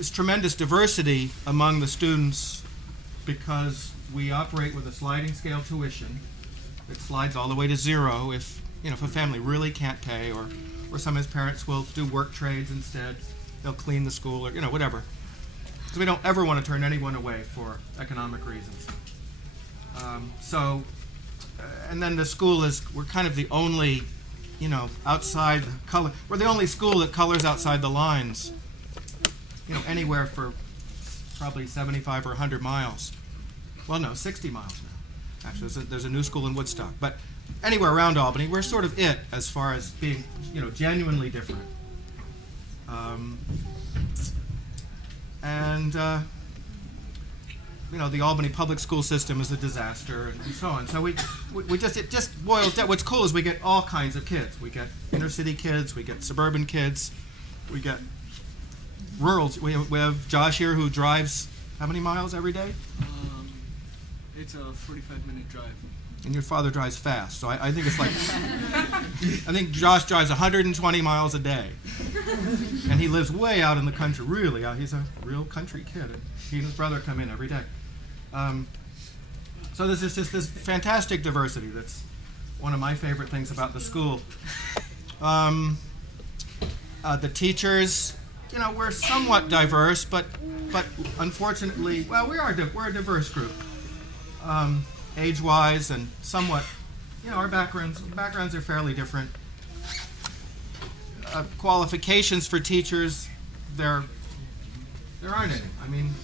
there's tremendous diversity among the students because we operate with a sliding scale tuition that slides all the way to zero if a family really can't pay, or some of his parents will do work trades instead. They'll clean the school or whatever. Because we don't ever want to turn anyone away for economic reasons. And then the school we're kind of the only, outside the color. We're the only school that colors outside the lines, anywhere for probably 75 or 100 miles. Well, no, 60 miles now. Actually, there's a new school in Woodstock. But anywhere around Albany, we're sort of it as far as being, genuinely different. The Albany public school system is a disaster, and so on. So it just boils down. What's cool is we get all kinds of kids. We get inner city kids, we get suburban kids, we get rural. We have Josh here who drives how many miles every day? It's a 45-minute drive. And your father drives fast, so I think it's like, I think Josh drives 120 miles a day. And he lives way out in the country, really. He's a real country kid. And he and his brother come in every day. So there's just this fantastic diversity that's one of my favorite things about the school. The teachers, we're somewhat diverse, but unfortunately, well, we're a diverse group. Age-wise and somewhat, our backgrounds are fairly different. Qualifications for teachers, there aren't any. I mean,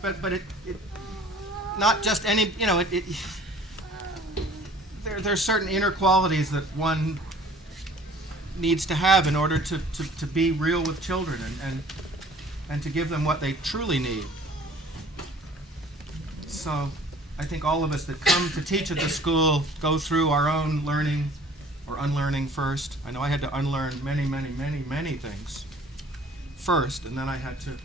but it not just any, there's certain inner qualities that one needs to have in order to be real with children and to give them what they truly need. So I think all of us that come to teach at the school go through our own learning or unlearning first. I know I had to unlearn many, many, many, many things first, and then I had to,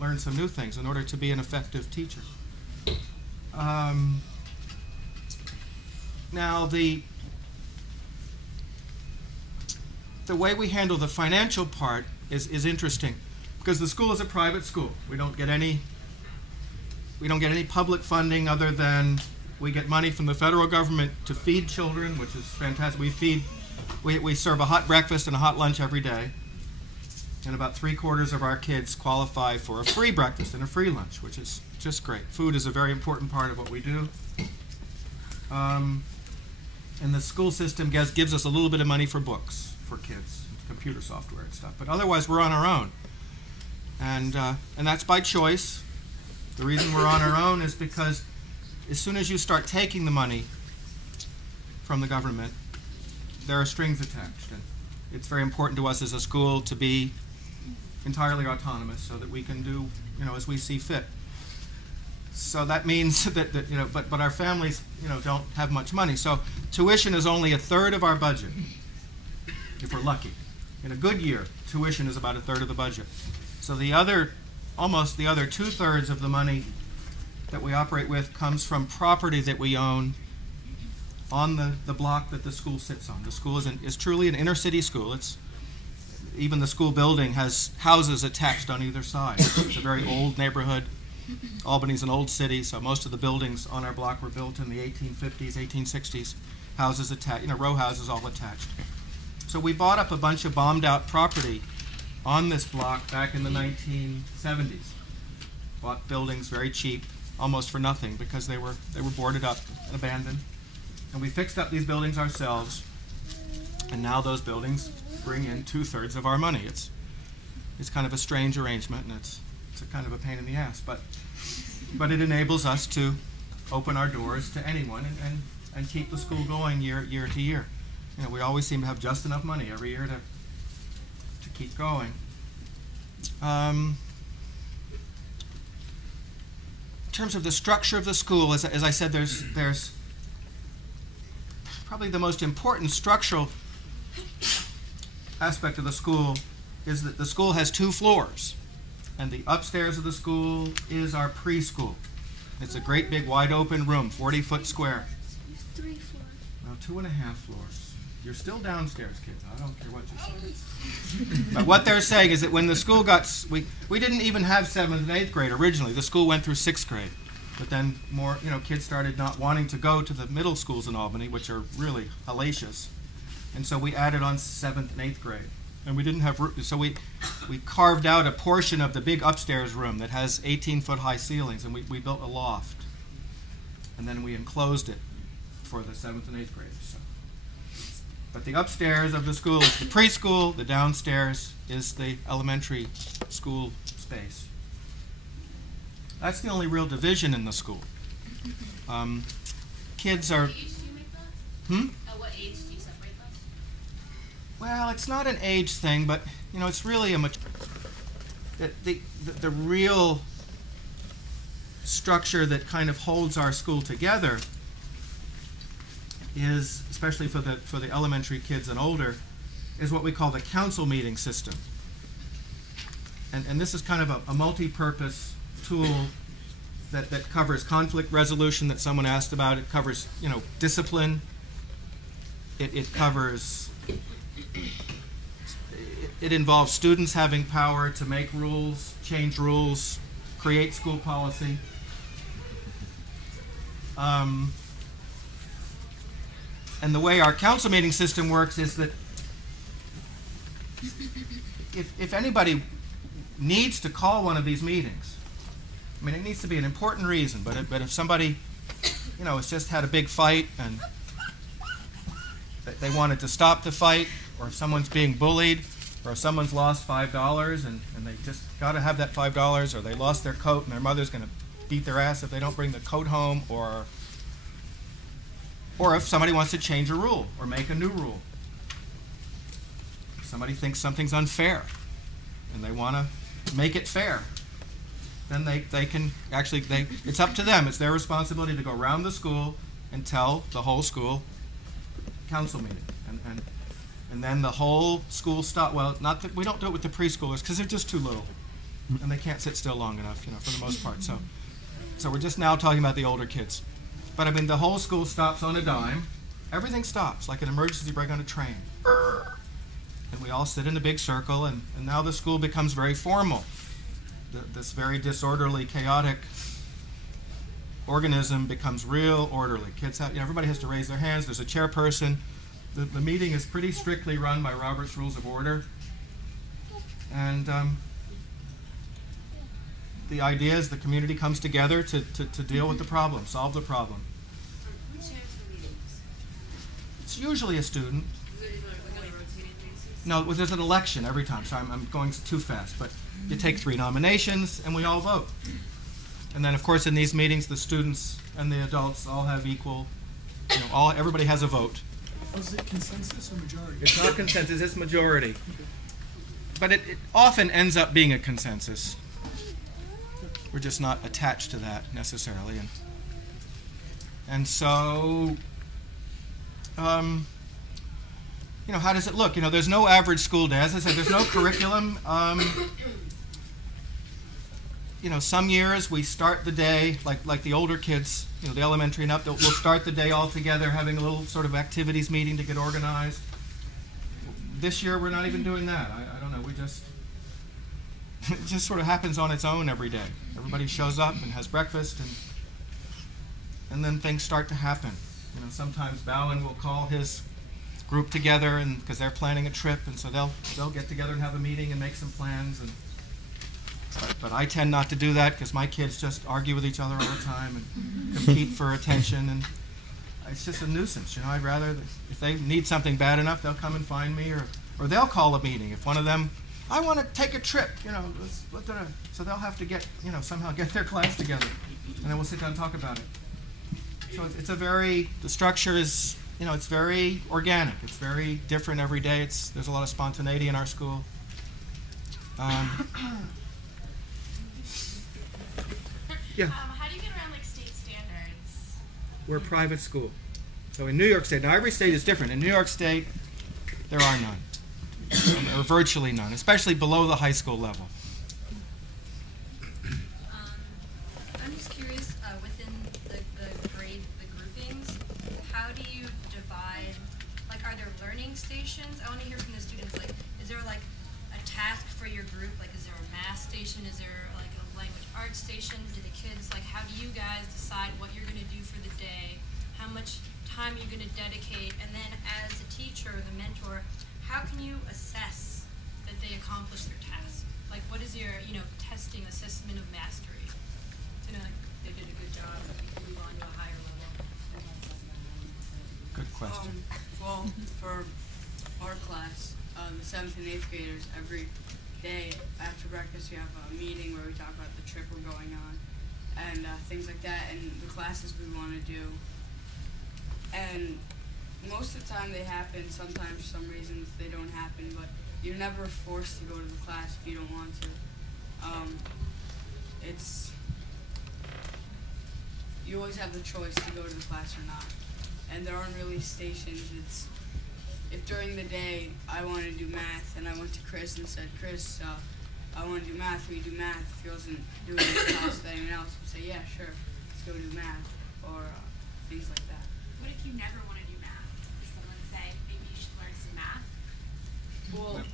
learn some new things in order to be an effective teacher. Now, the way we handle the financial part is interesting, because the school is a private school. We don't get any public funding other than we get money from the federal government to feed children, which is fantastic. We serve a hot breakfast and a hot lunch every day, and about 3/4 of our kids qualify for a free breakfast and a free lunch, which is just great. Food is a very important part of what we do. And the school system gives us a little bit of money for books for kids, computer software and stuff. But otherwise, we're on our own, and that's by choice. The reason we're on our own is because as soon as you start taking the money from the government, there are strings attached. And it's very important to us as a school to be entirely autonomous so that we can do, as we see fit. So that means that but our families, don't have much money. So tuition is only 1/3 of our budget, if we're lucky. In a good year, tuition is about 1/3 of the budget. So almost the other 2/3 of the money that we operate with comes from property that we own on the block that the school sits on. The school is truly an inner city school. Even the school building has houses attached on either side. It's a very old neighborhood. Albany's an old city, so most of the buildings on our block were built in the 1850s, 1860s. Houses attached, row houses all attached. So we bought up a bunch of bombed out property on this block back in the 1970s. Bought buildings very cheap, almost for nothing, because they were boarded up and abandoned. And we fixed up these buildings ourselves, and now those buildings bring in 2/3 of our money. It's kind of a strange arrangement, and it's a kind of a pain in the ass, but it enables us to open our doors to anyone and keep the school going year to year. We always seem to have just enough money every year to keep going. In terms of the structure of the school, as I said, there's probably the most important structural aspect of the school is that the school has 2 floors, and the upstairs of the school is our preschool. It's a great big wide open room, 40-foot square. There's 3 floors. No, 2.5 floors. You're still downstairs, kids. I don't care what you say. But what they're saying is that when the school got, we didn't even have 7th and 8th grade originally. The school went through 6th grade. But then more, kids started not wanting to go to the middle schools in Albany, which are really hellacious. And so we added on 7th and 8th grade. And we didn't have, so we carved out a portion of the big upstairs room that has 18-foot high ceilings, and we built a loft. And then we enclosed it for the 7th and 8th graders. So. But the upstairs of the school is the preschool, the downstairs is the elementary school space. That's the only real division in the school. Kids are... What age do you make that? At what age do you separate those? Well, it's not an age thing, but it's really the real structure that kind of holds our school together is, especially for the elementary kids and older, is what we call the council meeting system. And this is kind of a multi-purpose tool that covers conflict resolution that someone asked about. It covers, discipline. It covers, it involves students having power to make rules, change rules, create school policy. And the way our council meeting system works is that if anybody needs to call one of these meetings, I mean, it needs to be an important reason, but if somebody, has just had a big fight and they wanted to stop the fight, or if someone's being bullied, or if someone's lost $5 and they just got to have that $5, or they lost their coat and their mother's going to beat their ass if they don't bring the coat home, or if somebody wants to change a rule or make a new rule. If somebody thinks something's unfair and they want to make it fair, then they can actually, it's up to them. It's their responsibility to go around the school and tell the whole school council meeting. And then the whole school stop. Well, not that we don't do it with the preschoolers because they're just too little and they can't sit still long enough, for the most part. So we're just now talking about the older kids. But I mean, the whole school stops on a dime. Everything stops, like an emergency brake on a train. And we all sit in a big circle, and now the school becomes very formal. This very disorderly, chaotic organism becomes real orderly. Kids have, everybody has to raise their hands. There's a chairperson. The meeting is pretty strictly run by Robert's Rules of Order. And the idea is the community comes together to deal with the problem, solve the problem. Who chairs the meetings? It's usually a student. Is it like on a rotating basis? No, there's an election every time, so I'm going too fast. But you take 3 nominations, and we all vote. And then, of course, in these meetings, the students and the adults all have equal, everybody has a vote. Was it consensus or majority? It's not consensus, it's majority. But it often ends up being a consensus. We're just not attached to that necessarily. And so, how does it look? There's no average school day. As I said, there's no curriculum. Some years we start the day, like the older kids, the elementary and up, we'll start the day all together having a little sort of activities meeting to get organized. This year we're not even doing that. I don't know, we just, it just sort of happens on its own every day. Everybody shows up and has breakfast, and then things start to happen. Sometimes Bowen will call his group together, and because they're planning a trip, and so they'll get together and have a meeting and make some plans. But I tend not to do that because my kids just argue with each other all the time and compete for attention, and it's just a nuisance. I'd rather, if they need something bad enough, they'll come and find me, or they'll call a meeting. If one of them, I want to take a trip, so they'll have to get, somehow get their class together, and then we'll sit down and talk about it. So the structure is, it's very organic. It's very different every day. There's a lot of spontaneity in our school. Yeah. How do you get around state standards? We're a private school. So in New York State, now every state is different. In New York State, there are none, or virtually none, especially below the high school level. I'm just curious, within the groupings, how do you divide, are there learning stations? I want to hear from the students, is there task for your group? Like, is there a math station? Is there like a language arts station? Do the kids, like, how do you guys decide what you're going to do for the day? How much time you're going to dedicate? And then as a teacher, the mentor, how can you assess that they accomplish their task? Like, what is your, testing, assessment of mastery? To know, like, they did a good job, we can move on to a higher level. Good question. Well, for our class, the 7th and 8th graders, every day after breakfast we have a meeting where we talk about the trip we're going on and things like that, and the classes we want to do. And most of the time they happen. Sometimes for some reasons they don't happen, but you're never forced to go to the class if you don't want to. You always have the choice to go to the class or not. And there aren't really stations. If during the day I wanted to do math and I went to Chris and said, Chris, I want to do math, will you do math? If he wasn't doing the class with anyone else, would say, yeah, sure, let's go do math, or things like that. What if you never want to do math? Does someone say maybe you should learn some math? Well,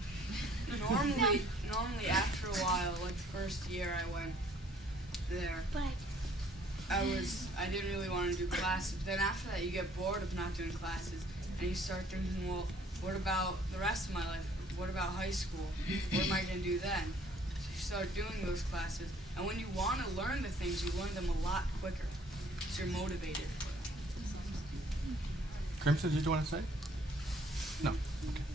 normally after a while, like the first year I went there, I didn't really want to do classes. Then after that, you get bored of not doing classes, and you start thinking, well, what about the rest of my life? What about high school? What am I going to do then? So you start doing those classes, and when you want to learn the things, you learn them a lot quicker, so you're motivated for them. Crimson, did you want to say? No. Okay.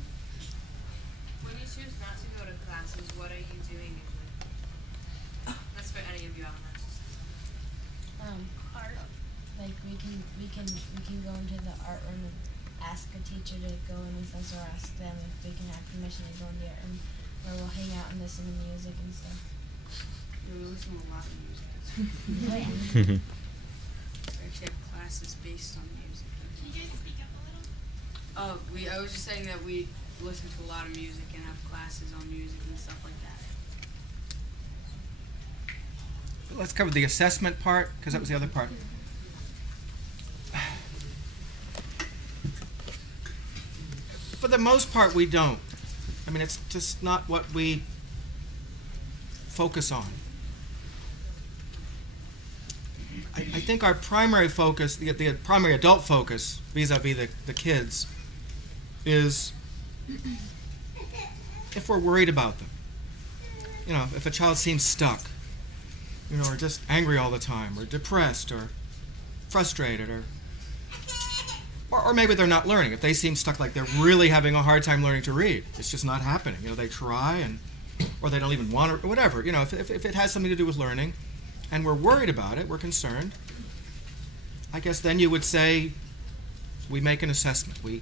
When you choose not to go to classes, what are you doing usually? That's for any of you on that. Art. Like we can go into the art room and ask a teacher to go in with us, or ask them if we can have permission to go in the art room, where we'll hang out and listen to music and stuff. Yeah, we listen to a lot of music. Oh yeah. We actually have classes based on music. Can you guys speak up a little? I was just saying that we listen to a lot of music and have classes on music and stuff like that. Let's cover the assessment part, because that was the other part. For the most part, we don't. I mean, it's just not what we focus on. I think our primary focus, the primary adult focus, vis-a-vis the kids, is if we're worried about them. If a child seems stuck, or just angry all the time, or depressed, or frustrated, or maybe they're not learning. If they seem stuck, like they're really having a hard time learning to read, it's just not happening. They try, or they don't even want to, or whatever. If it has something to do with learning, and we're worried about it, we're concerned, I guess then you would say we make an assessment. We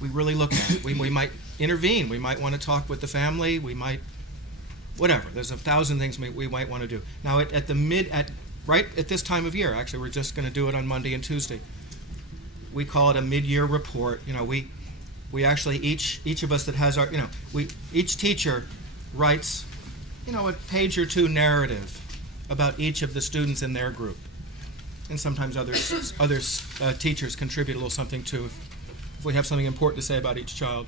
really look at it. We might intervene. We might want to talk with the family. We might, whatever. There's 1,000 things we might want to do. Now, right at this time of year, actually, we're just going to do it on Monday and Tuesday. We call it a mid-year report. We actually each of us that has our, each teacher writes, a page or two narrative about each of the students in their group, and sometimes other teachers contribute a little something too if we have something important to say about each child.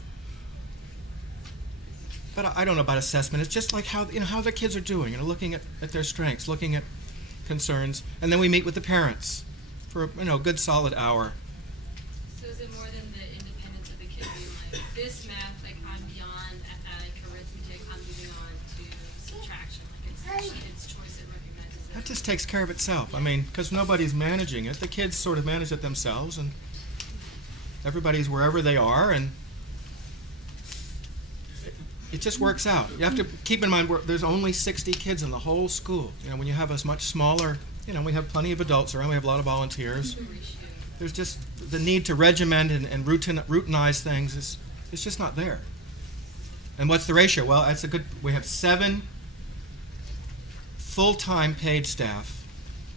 But I don't know about assessment. It's just like how the kids are doing, looking at their strengths, looking at concerns, and then we meet with the parents for a good solid hour. So is it more than the independence of the kid being like, this math, like I'm beyond arithmetic, I'm moving on to subtraction. Like it's the kid's choice, it recognizes it. That just takes care of itself. I mean, because nobody's managing it. The kids sort of manage it themselves, and everybody's wherever they are, and it just works out. You have to keep in mind there's only 60 kids in the whole school. When you have a much smaller, we have plenty of adults around. We have a lot of volunteers. There's just the need to regiment and routinize things is just not there. And what's the ratio? Well, we have 7 full-time paid staff,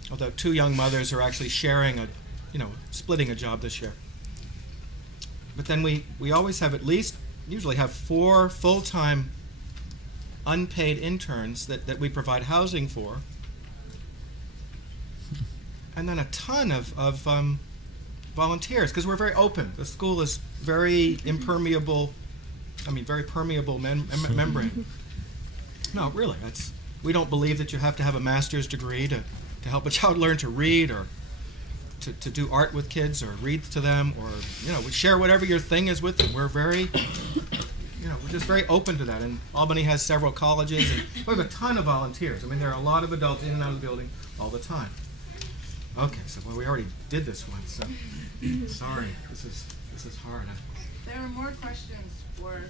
although 2 young mothers are actually sharing splitting a job this year. But then we always have usually have 4 full-time unpaid interns that we provide housing for, and then a ton of volunteers, because we're very open. The school is very impermeable very permeable membrane. No, really, we don't believe that you have to have a master's degree to help a child learn to read or to do art with kids or read to them or, share whatever your thing is with them. We're very, we're just very open to that. And Albany has several colleges and we have a ton of volunteers. There are a lot of adults in and out of the building all the time. Okay, so we already did this one, so sorry. This is hard. There are more questions for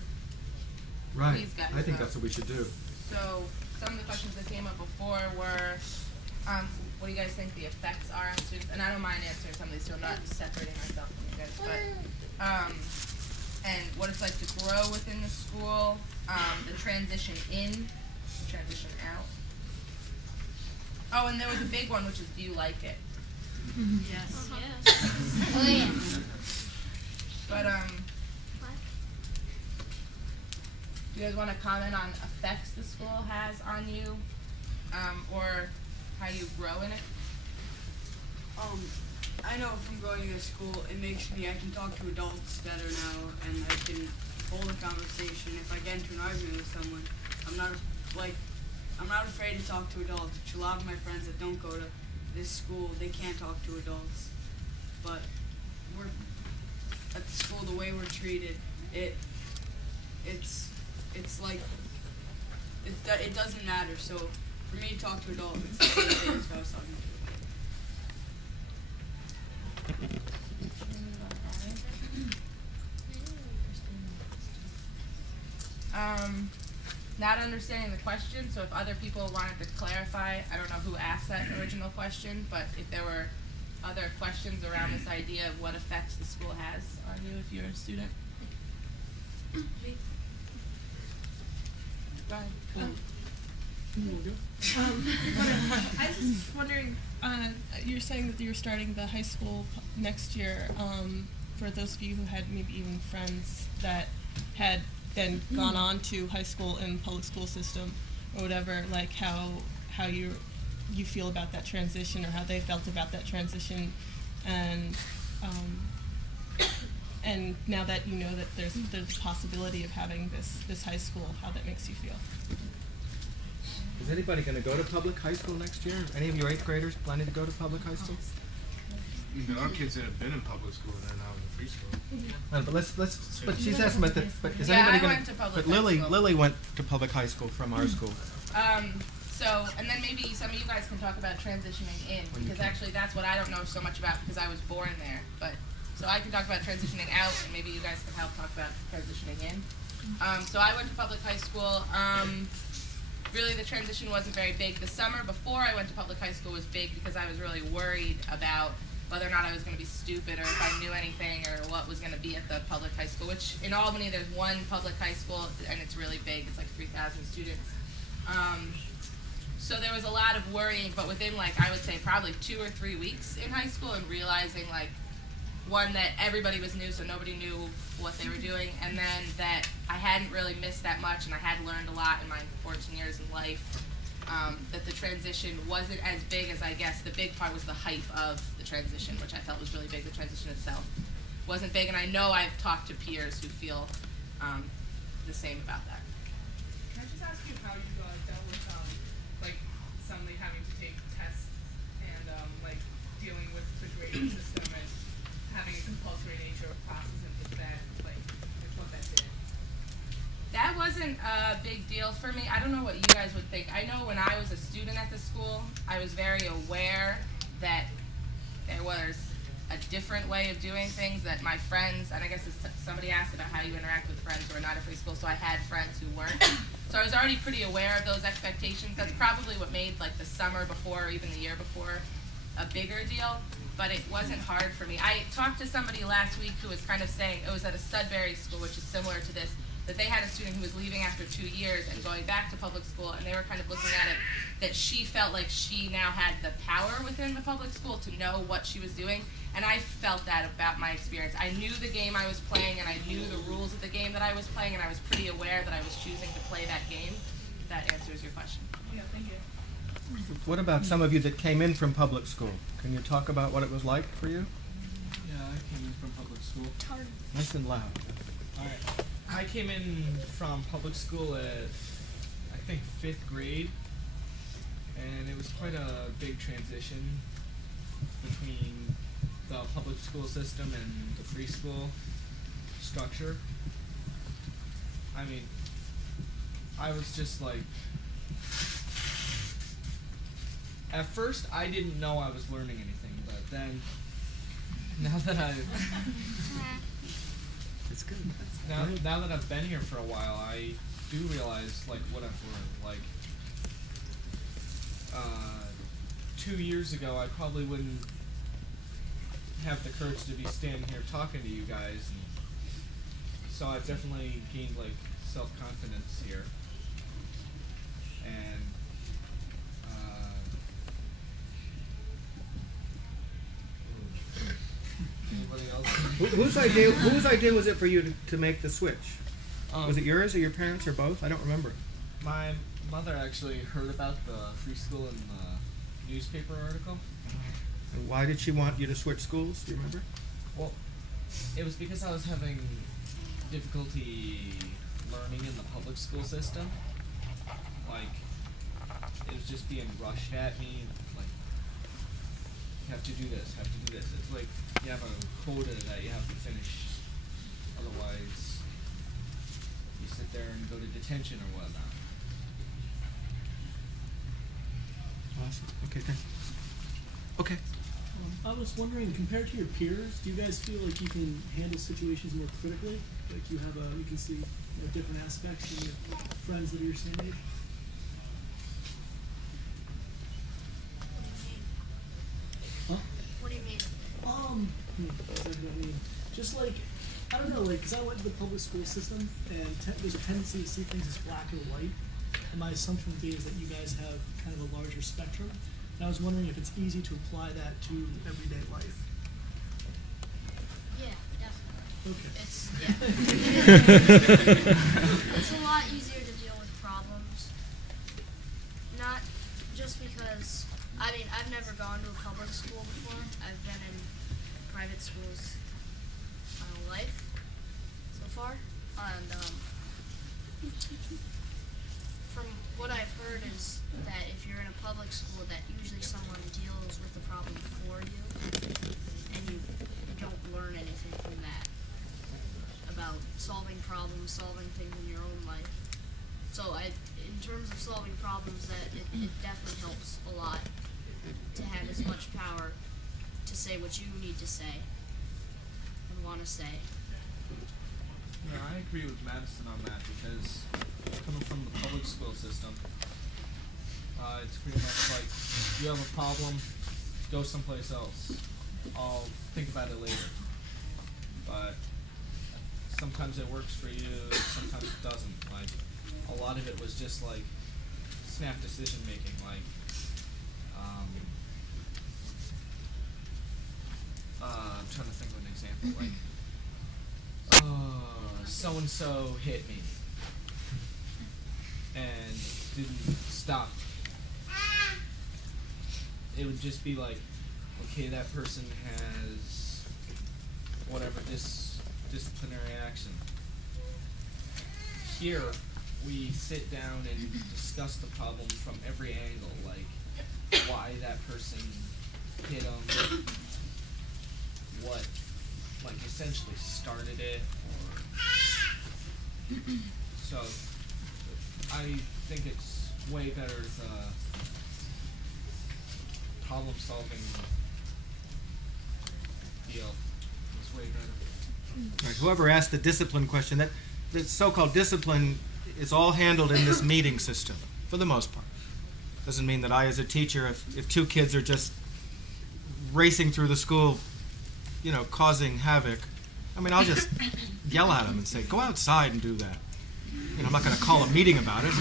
Right. these guys. I think that's what we should do. So some of the questions that came up before were, what do you guys think the effects are on students? And I don't mind answering some of these, so I'm not separating myself from you guys. But and what it's like to grow within the school, the transition in, the transition out. Oh, and there was a big one, which is, do you like it? Yes. Oh yeah. But do you guys want to comment on effects the school has on you, or how you grow in it? I know from going to school, I can talk to adults better now, and I can hold a conversation. If I get into an argument with someone, I'm not afraid to talk to adults, which a lot of my friends that don't go to this school, they can't talk to adults. But we're at the school, the way we're treated, it's like it doesn't matter. So for me to talk to adults, it's the same thing as if I was talking to Not understanding the question, so if other people wanted to clarify, I don't know who asked that original question, but if there were other questions around this idea of what effects the school has on you if you're a student. Go ahead. I was just wondering, you're saying that you're starting the high school next year. For those of you who had maybe even friends that had then gone on to high school in public school system or whatever, like how you feel about that transition or how they felt about that transition, and now that you know that there's a possibility of having this high school, how that makes you feel. Is anybody going to go to public high school next year? Any of your 8th graders planning to go to public high school? There are kids that have been in public school and are now in free school. But she's asking about but is anybody going went to public But high school. Lily went to public high school from our school. So, and then maybe some of you guys can talk about transitioning in, because actually that's what I don't know so much about because I was born there. But so I can talk about transitioning out, and maybe you guys can help talk about transitioning in. So I went to public high school. Really, the transition wasn't very big. The summer before I went to public high school was big because I was really worried about whether or not I was going to be stupid or if I knew anything or what was going to be at the public high school, which in Albany there's one public high school and it's really big. It's like 3,000 students. So there was a lot of worrying, but within I would say probably 2 or 3 weeks in high school and realizing one, that everybody was new, so nobody knew what they were doing, and then that I hadn't really missed that much, and I had learned a lot in my 14 years in life, that the transition wasn't as big as I guess. The big part was the hype of the transition, which I felt was really big. The transition itself wasn't big, and I know I've talked to peers who feel the same about that. Can I just ask you how you dealt with suddenly having to take tests and dealing with the grading system and having a compulsory nature of classes and just that, what that did? That wasn't a big deal for me. I don't know what you guys would think. I know when I was a student at the school, I was very aware that there was a different way of doing things, that my friends, and I guess somebody asked about how you interact with friends who are not at free school, so I had friends who weren't. So I was already pretty aware of those expectations. That's probably what made the summer before or even the year before a bigger deal, but it wasn't hard for me. I talked to somebody last week who was kind of saying, it was at a Sudbury school, which is similar to this, that they had a student who was leaving after 2 years and going back to public school, and they were kind of looking at it that she felt like she now had the power within the public school to know what she was doing, and I felt that about my experience. I knew the game I was playing, and I knew the rules of the game that I was playing, and I was pretty aware that I was choosing to play that game. If that answers your question. Yeah, thank you. What about some of you that came in from public school? Can you talk about what it was like for you? Yeah, I came in from public school. Nice and loud. Alright. I came in from public school at, I think, 5th grade, and it was quite a big transition between the public school system and the free school structure. I mean, I was just like, at first I didn't know I was learning anything, but then now that It's good. now that I've been here for a while, I do realize like what I've learned. Like 2 years ago, I probably wouldn't have the courage to be standing here talking to you guys, and so I've definitely gained like self-confidence here. And anybody else? Whose idea was it for you to make the switch? Was it yours or your parents or both? I don't remember. My mother actually heard about the free school in the newspaper article. And why did she want you to switch schools? Do you remember? Well, it was because I was having difficulty learning in the public school system. Like, it was just being rushed at me, like, have to do this, have to do this. It's like you have a quota that you have to finish, otherwise you sit there and go to detention or whatnot. Awesome. Okay, thanks. Okay. I was wondering, compared to your peers, do you guys feel like you can handle situations more critically? Like you can see different aspects in your friends that are your same age? Huh? What do you mean? What does that mean? Just like, I don't know, like, because I went to the public school system, and there's a tendency to see things as black or white. And my assumption would be is that you guys have kind of a larger spectrum. And I was wondering if it's easy to apply that to everyday life. Yeah, definitely. Okay. It's a lot easier to deal with problems. Not just because, I've never gone to a public school before. I've been in private schools my whole life so far. And from what I've heard is that if you're in a public school, that usually someone deals with the problem for you, and you don't learn anything from that about solving problems, solving things in your own life. So in terms of solving problems, that it definitely helps a lot to have as much power to say what you need to say and want to say. Yeah, I agree with Madison on that because coming from the public school system, it's pretty much like you have a problem, go someplace else. I'll think about it later. But sometimes it works for you, sometimes it doesn't. Like a lot of it was just like snap decision making. Like I'm trying to think of an example. Like so and so hit me and didn't stop. It would just be like, okay, that person has whatever disciplinary action. Here, we sit down and discuss the problem from every angle, like why that person hit him, what, like, essentially started it, or so. I think it's way better problem solving deal. It's way better. Right, whoever asked the discipline question, that the so-called discipline is all handled in this meeting system, for the most part. Doesn't mean that I, as a teacher, if two kids are just racing through the school, causing havoc, I'll just yell at them and say, go outside and do that. I'm not going to call a meeting about it.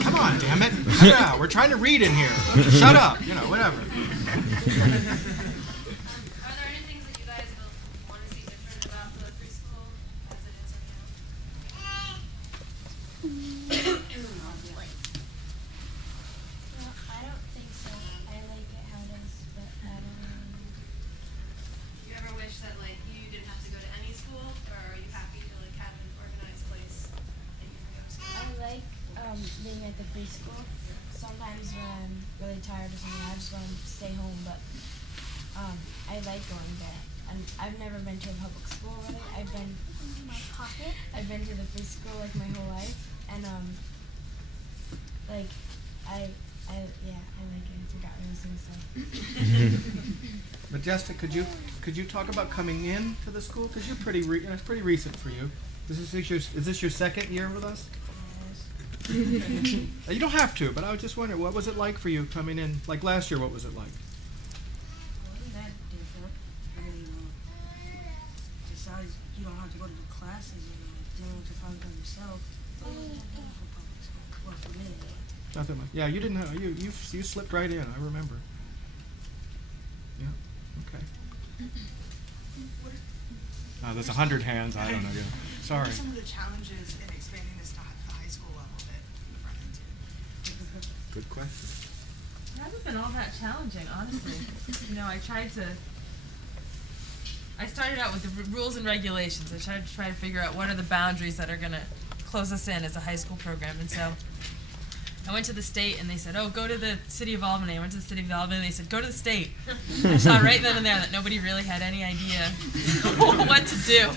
Come on, damn it. Yeah, we're trying to read in here. Shut up. Whatever. Are there any things that you guys will want to see different about the free school as it is right now? Well, I don't think so. I like it how it is, but I don't know. You ever wish that you didn't have to go to any school, or are you happy to have an organized place being at the free school. Sometimes when I'm really tired or something, I just want to stay home, but I like going there. And I've never been to a public school really. I've been to the free school like my whole life, and like I like it. I forgot what I was gonna say. Majestic, could you talk about coming in to the school? Because you're it's pretty recent for you. Is this your second year with us? You don't have to, but I was just wondering, what was it like for you coming in? Like last year, what was it like? It wasn't that different. Besides, you don't have to go to the classes and dealing with the problems by yourself. It wasn't that different for public school. Well, for me, anyway. Nothing like. Yeah, you didn't have, you slipped right in. I remember. Yeah. Okay. There's 100 hands. I don't know. Yeah. Sorry. What are some of the challenges in expanding this to the high school level that you run into? Good question. It hasn't been all that challenging, honestly. I started out with the rules and regulations. I tried to figure out what are the boundaries that are going to close us in as a high school program. And so I went to the state and they said, oh, go to the city of Albany. I went to the city of Albany and they said, go to the state. I saw right then and there that nobody really had any idea what to do.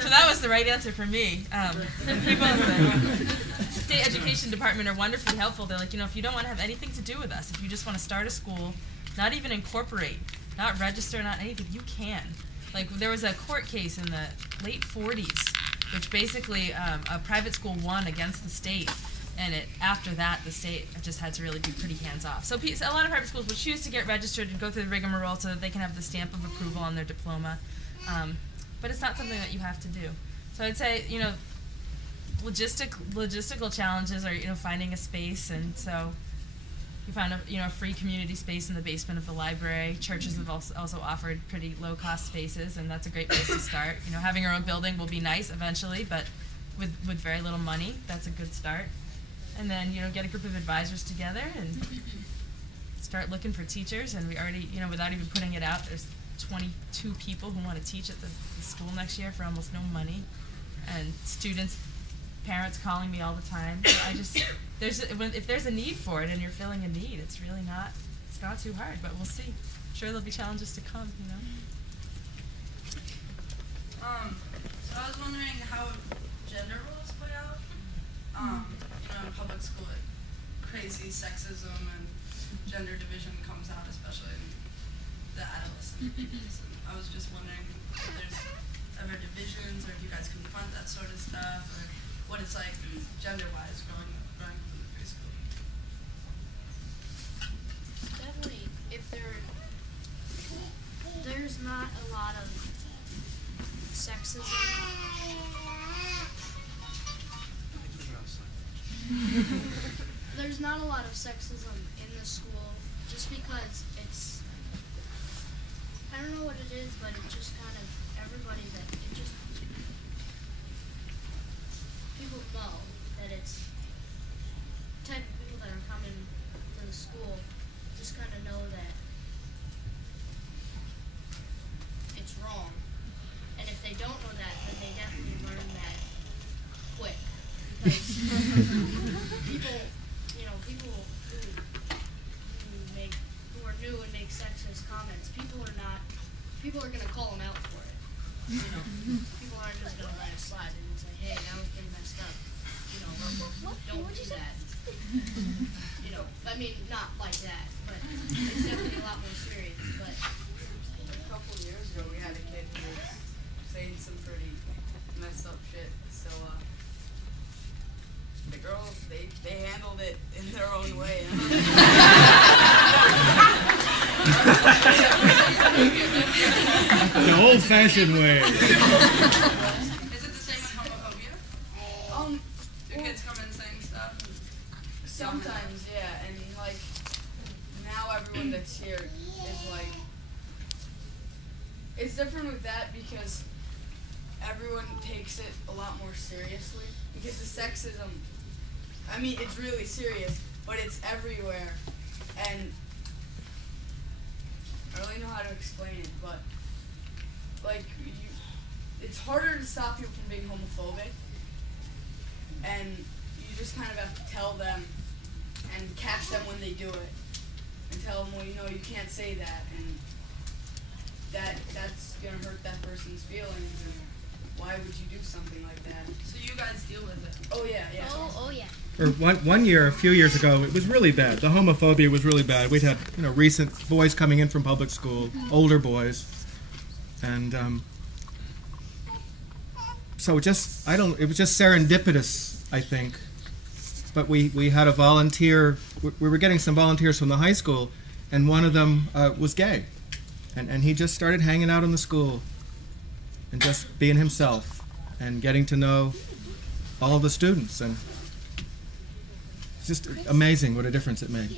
So that was the right answer for me. And people in the state education department are wonderfully helpful. They're like, if you don't want to have anything to do with us, if you just want to start a school, not even incorporate, not register, not anything, you can. Like there was a court case in the late 40s, which basically a private school won against the state. And after that, the state just had to really be pretty hands-off. So a lot of private schools will choose to get registered and go through the rigmarole so that they can have the stamp of approval on their diploma. But it's not something that you have to do. So I'd say, logistical challenges are, finding a space. And so you found a free community space in the basement of the library. Churches have also offered pretty low-cost spaces, and that's a great place to start. Having our own building will be nice eventually, but with very little money, that's a good start. And then, get a group of advisors together and start looking for teachers. And we already, without even putting it out, there's 22 people who want to teach at the school next year for almost no money. And parents calling me all the time. So if there's a need for it and you're filling a need, it's not too hard, but we'll see. I'm sure there'll be challenges to come, So I was wondering how gender roles play out. In public school, crazy sexism and gender division comes out, especially in the adolescent years. And I was just wondering if there's ever divisions, or if you guys confront that sort of stuff, or what it's like gender-wise growing up in the free school. Definitely, if there's not a lot of sexism. There's not a lot of sexism in the school, just because it's, I don't know what it is, but it just kind of, people know that it's type of people that are coming to the school, just kind of know that it's wrong. And if they don't know that, then they definitely learn that quick. Because people who are new and make sexist comments, people are gonna call them out for it. People aren't just gonna let it slide and say, hey, that was pretty messed up. Don't do that. I mean, not like that, but it's definitely a lot more serious. But A couple of years ago, we had a kid who was saying some pretty messed up shit. So the girls, they handled it in their own way. The old-fashioned way. Is it the same with homophobia? Do kids come in saying stuff? Sometimes, yeah. And now everyone that's here is it's different with that because everyone takes it a lot more seriously. Because the sexism, it's really serious, but it's everywhere. And I don't really know how to explain it, but it's harder to stop people from being homophobic, and you you just kind of have to tell them and catch them when they do it, and tell them, well, you know, you can't say that, and that's gonna hurt that person's feelings, and why would you do something like that? So you guys deal with it? Oh yeah, yeah. Oh yeah. Or one year, a few years ago, it was really bad. The homophobia was really bad. We'd had, you know, recent boys coming in from public school, older boys, and so it was just serendipitous, I think. But we had a volunteer. We were getting some volunteers from the high school, and one of them was gay, and he just started hanging out in the school, and just being himself, and getting to know all of the students, and it's just amazing what a difference it made.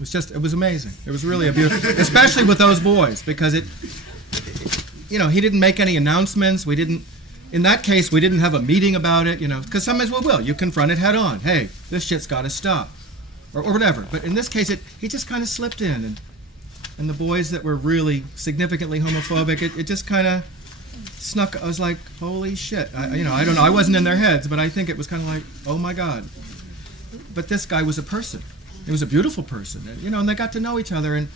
It was amazing. It was really a beautiful, especially with those boys, because you know, he didn't make any announcements. In that case, we didn't have a meeting about it, you know, because sometimes we will. You confront it head on. Hey, this shit's got to stop, or whatever. But in this case, he just kind of slipped in, and the boys that were really significantly homophobic, it just kind of snuck. I was like, holy shit. I don't know. I wasn't in their heads, but I think it was kind of like, oh my God. But this guy was a person. He was a beautiful person, and you know, and they got to know each other, and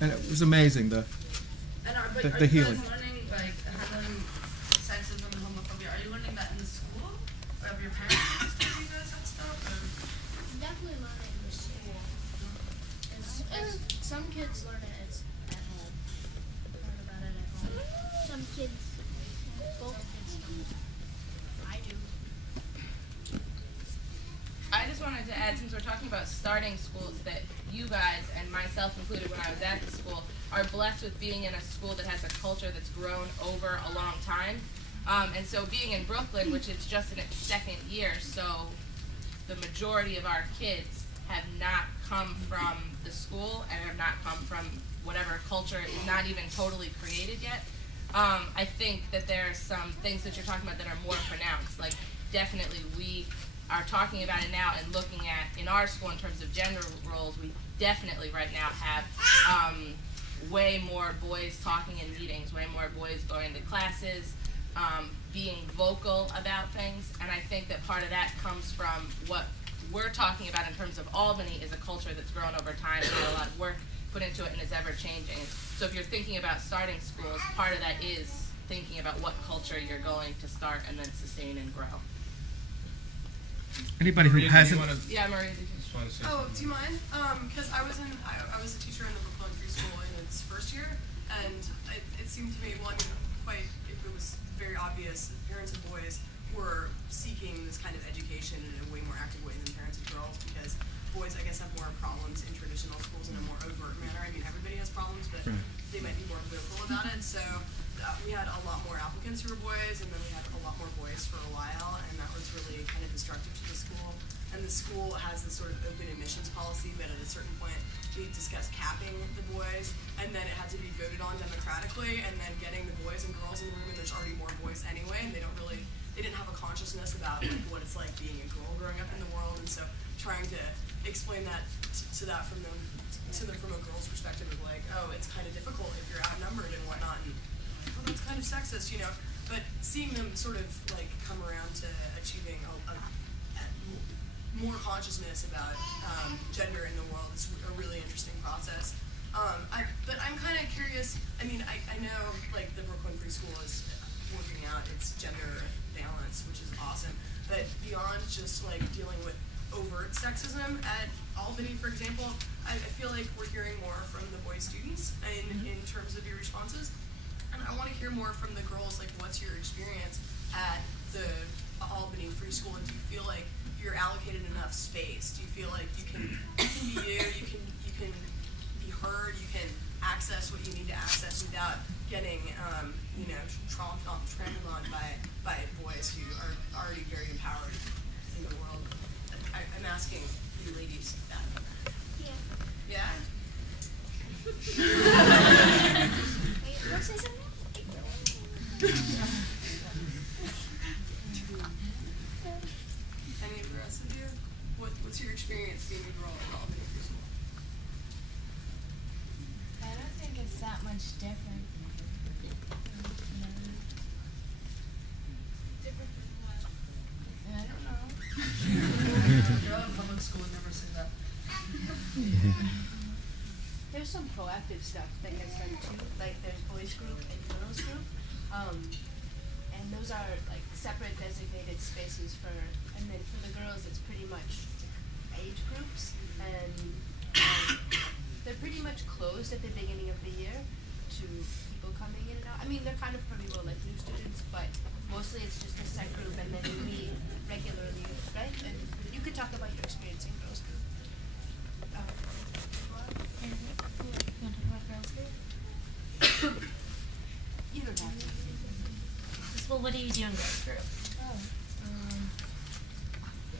it was amazing. The healing. Learning, like, handling sexism and homophobia? Are you learning that in the school, or have your parents taught you guys that stuff? Or? Definitely learn it in the school. Some kids learn it at home. Learn about it at home. Some kids, both kids don't. I do. I just wanted to add, since we're talking about starting schools, that you guys, and myself included when I was at the school, are blessed with being in a school that has a culture that's grown over a long time. And so being in Brooklyn, which is just in its second year, so the majority of our kids have not come from the school and have not come from whatever culture is not even totally created yet. I think that there are some things that you're talking about that are more pronounced. Like, definitely we are talking about it now and looking at, in our school in terms of gender roles, we definitely right now have way more boys talking in meetings, way more boys going to classes, being vocal about things, and I think that part of that comes from what we're talking about in terms of Albany is a culture that's grown over time and had a lot of work put into it and is ever changing. So if you're thinking about starting schools, part of that is thinking about what culture you're going to start and then sustain and grow. Anybody who hasn't... Yeah, Maria, did you Oh, do you mind? Because I was a teacher in the Albany Free School in its first year, and it seemed to me, well, I mean, it was very obvious that parents of boys were seeking this kind of education in a way more active way than parents of girls, because boys, I guess, have more problems in traditional schools in a more overt manner. I mean, everybody has problems, but they might be more vocal about it. So we had a lot more applicants who were boys, and then we had a lot more boys for a while, and that was really kind of destructive to the school. And the school has this sort of open admissions policy, but at a certain point we discussed capping the boys, and then it had to be voted on democratically, and then getting the boys and girls in the room, and there's already more boys anyway, and they didn't have a consciousness about like, what it's like being a girl growing up in the world, and so trying to explain that to them from a girl's perspective of like, oh, it's kind of difficult if you're outnumbered and whatnot, and well, that's kind of sexist, you know. But seeing them sort of like come around to achieving more consciousness about gender in the world is a really interesting process. But I'm kind of curious. I mean, I know like the Brooklyn Free School is working out its gender balance, which is awesome. But beyond just like dealing with overt sexism at Albany, for example, I feel like we're hearing more from the boy students in terms of your responses. And I want to hear more from the girls. Like, what's your experience at the Albany Free School, and do you feel like you're allocated enough space? Do you feel like you can be you can be heard, you can access what you need to access without getting trampled on by boys who are already very empowered in the world? I'm asking you ladies that. Yeah. Wait, want to say something? Any of the rest of you? What's your experience being a girl at Albany Free School? I don't think it's that much different. Different from what? I don't know. would never say that. There's some proactive stuff that gets done too, like there's boys group and girls group, and those are like separate designated spaces for, and then for the girls it's pretty much age groups, and they're pretty much closed at the beginning of the year to people coming in and out. I mean, they're kind of for people like new students, but mostly it's just a set group, and then we meet regularly, right? And you could talk about your experience in girls group. You don't have to. Well, what do you do in girls group? Oh,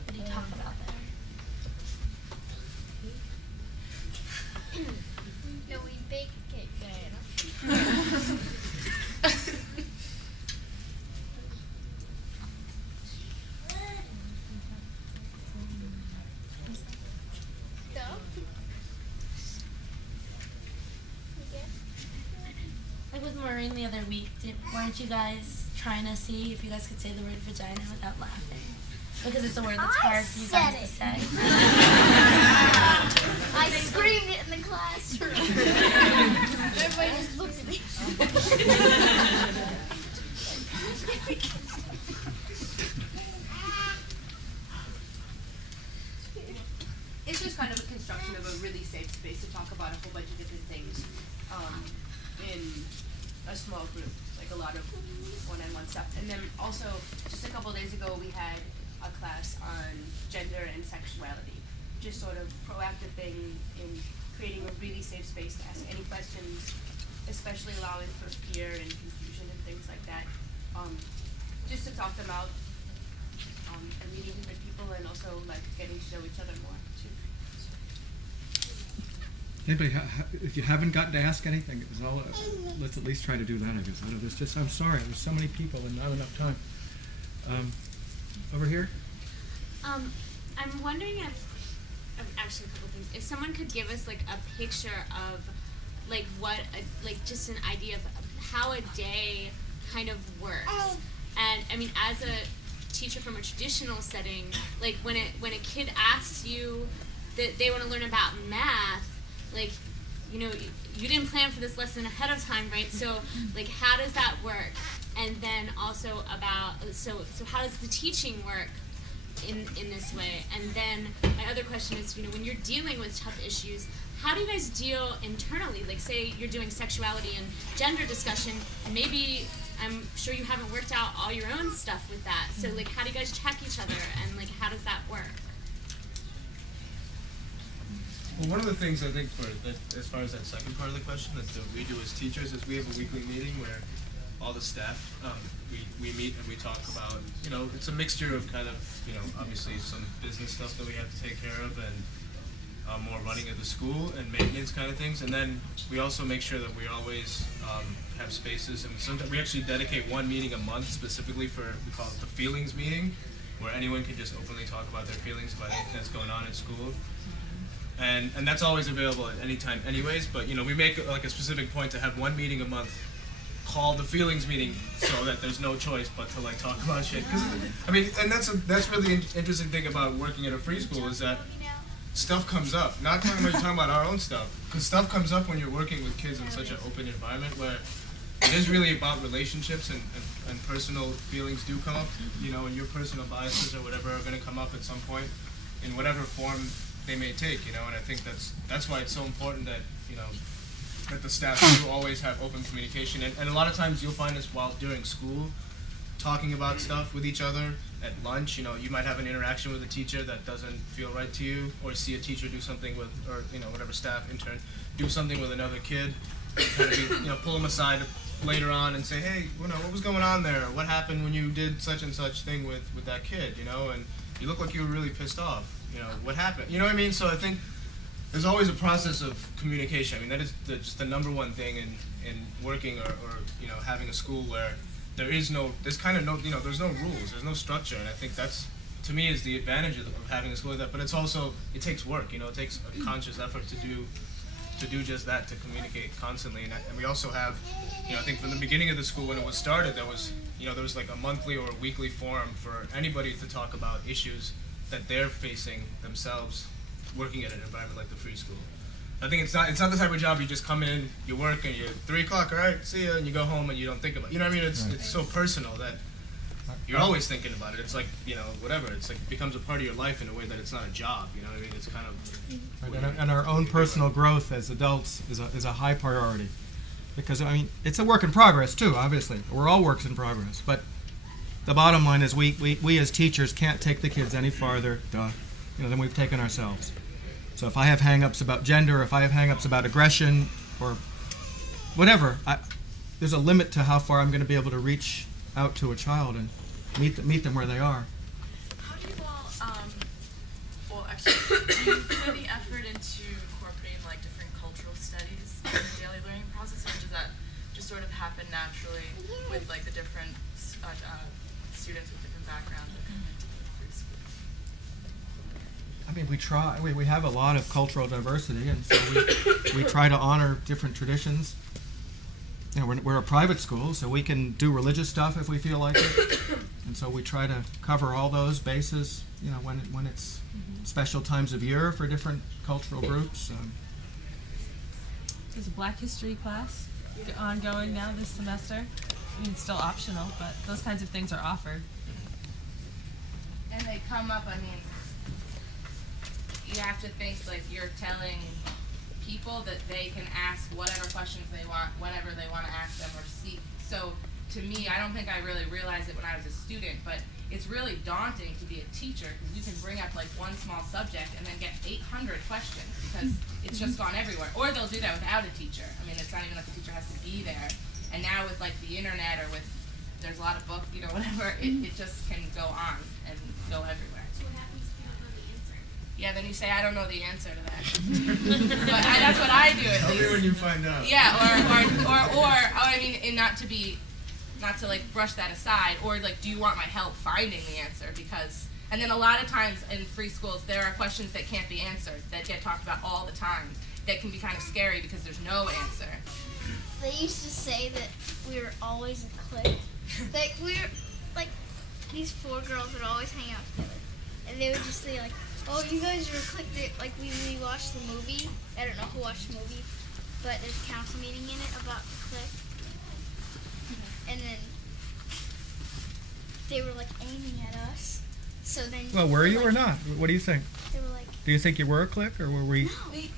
What do you talk about there? no, we bake cake there. Like with Maureen the other week, weren't you guys trying to see if you guys could say the word vagina without laughing? Because it's a word that's hard for you guys to say. I screamed it in the classroom. Everybody just looked at me. It's just kind of a construction of a really safe space to talk about a whole bunch of different things in a small group, like a lot of one-on-one stuff. And then also, just a couple days ago, we had a class on gender and sexuality, just sort of proactive thing in creating a really safe space to ask any questions, especially allowing for fear and confusion and things like that, just to talk them out and meeting different people and also like getting to know each other more too. Anybody, if you haven't gotten to ask anything, it was all, let's at least try to do that, I guess. I know there's just, I'm sorry, there's so many people and not enough time. Over here? I'm wondering if, actually a couple things, if someone could give us like a picture of like what, like just an idea of how a day kind of works. And I mean, as a teacher from a traditional setting, like when a kid asks you that they want to learn about math, like, you know, you didn't plan for this lesson ahead of time, right? So, like, how does that work? And then also about, so how does the teaching work in this way? And then my other question is, you know, when you're dealing with tough issues, how do you guys deal internally? Like, say you're doing sexuality and gender discussion, and maybe, I'm sure you haven't worked out all your own stuff with that. So, like, how do you guys check each other, and, like, how does that work? Well, one of the things I think as far as that second part of the question that we do as teachers is we have a weekly meeting where all the staff, we meet and we talk about, you know, it's a mixture of kind of, you know, obviously some business stuff that we have to take care of and more running of the school and maintenance kind of things. And then we also make sure that we always have spaces, and sometimes we actually dedicate one meeting a month specifically for, we call it the feelings meeting, where anyone can just openly talk about their feelings about anything that's going on in school. And that's always available at any time anyways, but you know, we make like a specific point to have one meeting a month called the feelings meeting so that there's no choice but to like talk about shit. 'Cause, I mean, and that's really interesting thing about working at a free school is that stuff comes up. Not talking about our own stuff, because stuff comes up when you're working with kids in such an open environment where it is really about relationships and personal feelings do come up, you know, and your personal biases or whatever are going to come up at some point in whatever form they may take, you know, and I think that's why it's so important that, you know, that the staff do always have open communication, and a lot of times you'll find us while during school talking about stuff with each other. At lunch, you know, you might have an interaction with a teacher that doesn't feel right to you, or see a teacher do something with, or you know, whatever staff intern do something with another kid, kind of you know, pull them aside later on and say, hey, you know, what was going on there? What happened when you did such and such thing with that kid, you know, and you look like you were really pissed off. You know, what happened? You know what I mean? So I think there's always a process of communication. I mean, that is just the number one thing in working or you know, having a school where there's kind of no, you know, there's no rules, there's no structure, and I think that's, to me, is the advantage of having a school like that. But it's also, it takes work, you know, it takes a conscious effort to do just that, to communicate constantly. And we also have, you know, I think from the beginning of the school when it was started, there was like a monthly or a weekly forum for anybody to talk about issues that they're facing themselves working at an environment like the free school. I think it's not the type of job you just come in, you work, and you're 3 o'clock, all right, see ya, and you go home and you don't think about it. You know what I mean? It's so personal that you're always thinking about it. It's like, you know, whatever. It's like it becomes a part of your life in a way that it's not a job. You know what I mean? It's kind of And our own personal growth as adults is a high priority, because I mean it's a work in progress too. Obviously, we're all works in progress. But the bottom line is we as teachers can't take the kids any farther, than we've taken ourselves. So if I have hang-ups about gender, if I have hang-ups about aggression, or whatever, there's a limit to how far I'm going to be able to reach out to a child and meet them where they are. How do you all, actually, do you put any effort into incorporating like different cultural studies in the daily learning process, or does that just sort of happen naturally with like the different students with different backgrounds that come into the free school? I mean, we have a lot of cultural diversity, and so we try to honor different traditions. You know, we're a private school, so we can do religious stuff if we feel like it, and so we try to cover all those bases. You know, when it's special times of year for different cultural groups. There's a Black History class ongoing now this semester. I mean, it's still optional, but those kinds of things are offered. And they come up, I mean, you have to think like you're telling people that they can ask whatever questions they want, whenever they want to ask them or seek. So to me, I don't think I really realized it when I was a student, but it's really daunting to be a teacher because you can bring up like one small subject and then get 800 questions because it's just gone everywhere. Or they'll do that without a teacher. I mean, it's not even like the teacher has to be there. And now with like the internet or with, there's a lot of books, you know, whatever, it just can go on and go everywhere. So what happens if you don't know the answer? Yeah, then you say, I don't know the answer to that. But that's what I do at Tell least. me when you find out. Yeah, or I mean, and not to like brush that aside, or like, do you want my help finding the answer? Because, and then a lot of times in free schools, there are questions that can't be answered, that get talked about all the time, that can be kind of scary because there's no answer. They used to say that we were always a clique. Like, we were, like, these 4 girls would always hang out together. And they would just say, like, oh, you guys are a clique. Like, we watched the movie. I don't know who watched the movie, but there's a council meeting in it about the clique. And then they were, like, aiming at us. So then... Well, were you or not? What do you think? They were like... Do you think you were a clique, or were we?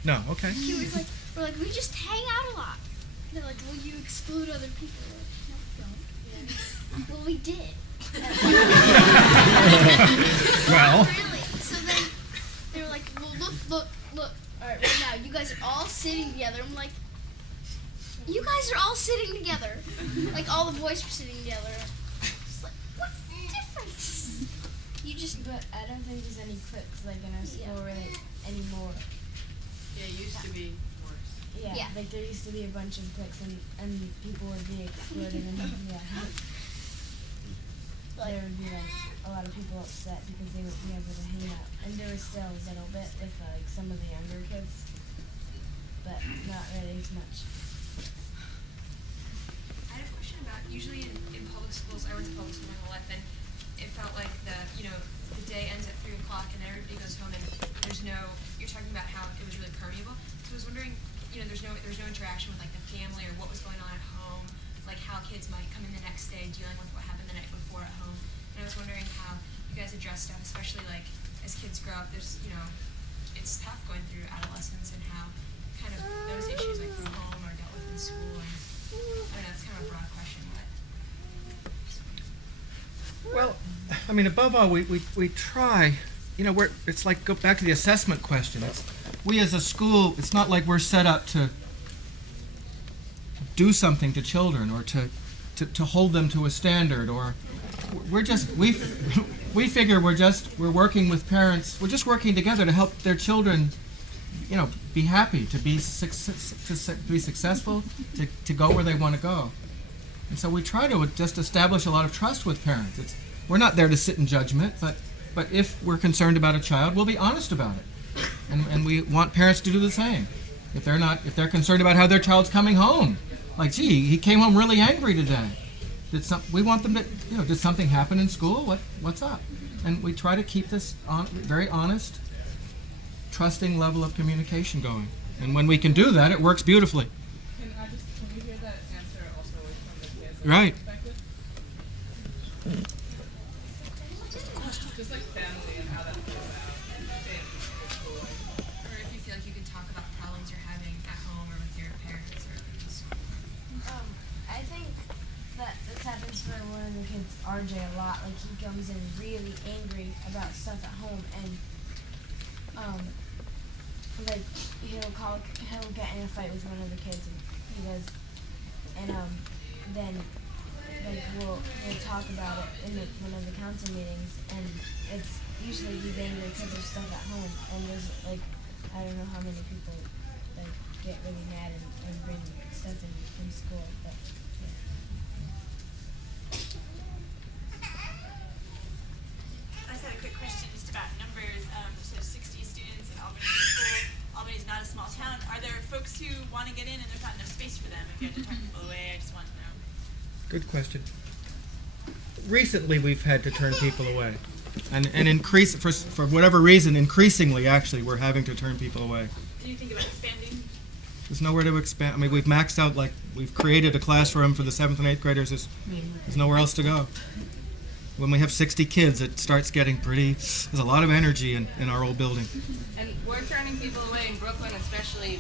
No. Okay. He was like, we're like, we just hang out a lot. They're like, will you exclude other people? We're like, no, we don't. Yeah. Well, we did. Well. Not really. So then they were like, well, look. All right, right now, you guys are all sitting together. I'm like, you guys are all sitting together. Like, all the boys were sitting together. Just like, what's the difference? You just... But I don't think there's any cliques, like, in our school really anymore. Yeah, it used to be worse. Yeah, like, there used to be a bunch of cliques, and people would be excluded, and yeah. There would be, like, a lot of people upset because they would be able to hang out. And there was still a little bit with, like, some of the younger kids, but not really as much. I had a question about, usually in public schools, I went to public school my whole life, and it felt like the day ends at 3 o'clock and everybody goes home and there's no, you're talking about how it was really permeable. So I was wondering, there's no interaction with like the family or what was going on at home, like how kids might come in the next day dealing with what happened the night before at home. And I was wondering how you guys address stuff, especially like as kids grow up, there's, it's tough going through adolescence and how kind of those issues like from home are dealt with in school. And I don't know, it's kind of a broad question, but. Well, I mean, above all, we try, it's like, go back to the assessment question. We as a school, it's not like we're set up to do something to children or to hold them to a standard, or we figure we're working with parents, we're just working together to help their children, be happy, to be successful, to go where they want to go. And so we try to just establish a lot of trust with parents. We're not there to sit in judgment, but if we're concerned about a child, we'll be honest about it. And we want parents to do the same. If they're concerned about how their child's coming home, like, gee, he came home really angry today. We want them to, did something happen in school? What's up? and we try to keep this very honest, trusting level of communication going. And when we can do that, it works beautifully. Can you hear that answer also from the kids' Right. perspective? Just like family and how that plays out in school. Or if you feel like you can talk about problems you're having at home or with your parents or at school. I think that this happens for one of the kids, RJ, a lot. Like, he comes in really angry about stuff at home, and like he'll get in a fight with one of the kids, and he does, and then like we'll talk about it in one of the council meetings, and it's usually he's angry because there's stuff at home, and there's like I don't know how many people like get really mad and bring stuff in from school, but yeah. I just had a quick question just about numbers. So 60 students in Albany Free School. Albany's not a small town. Are there folks who want to get in and there's not enough space for them? If you had to turn people away, I just want to know. Good question. Recently, we've had to turn people away, and increase for whatever reason. Increasingly, actually, we're having to turn people away. Do you think about expanding? There's nowhere to expand. I mean, we've maxed out. Like, we've created a classroom for the 7th and 8th graders. There's nowhere else to go. When we have 60 kids, it starts getting pretty. There's a lot of energy in our old building. And we're turning people away in Brooklyn, especially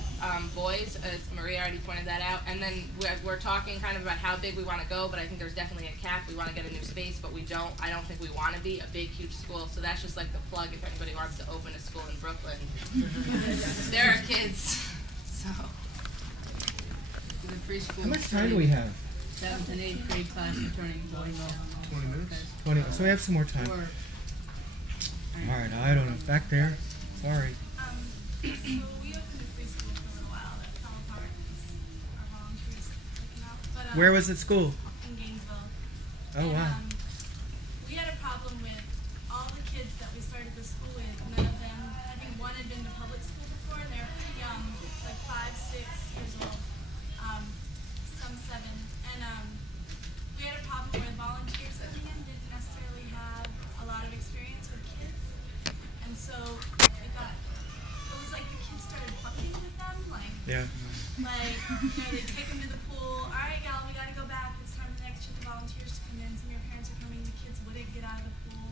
boys, as Maria already pointed that out. And then we're talking kind of about how big we want to go, but I think there's definitely a cap. We want to get a new space, but I don't think we want to be a big, huge school. So that's just like the plug if anybody wants to open a school in Brooklyn. There are kids. So. The preschool. How much time do we have? 7th and 8th grade class returning boys. 20 minutes? 20. So we have some more time. All right, I don't know. Back there. Sorry. So we opened a free school for a little while that fell apart because our volunteers took out. But, Where was it school? In Gainesville. Oh, wow. We had a problem with all the kids that we started the school with. None of them, I think one had been to public school before, and they were pretty young, like 5, 6 years old. Some 7. And we had a problem where volunteers coming in didn't necessarily have a lot of experience with kids. And so it was like the kids started fucking with them, like, Yeah. They'd take them to the pool. All right, gal, we gotta go back. It's time for the next shift of volunteers to come in. Some of your parents are coming. The kids wouldn't get out of the pool.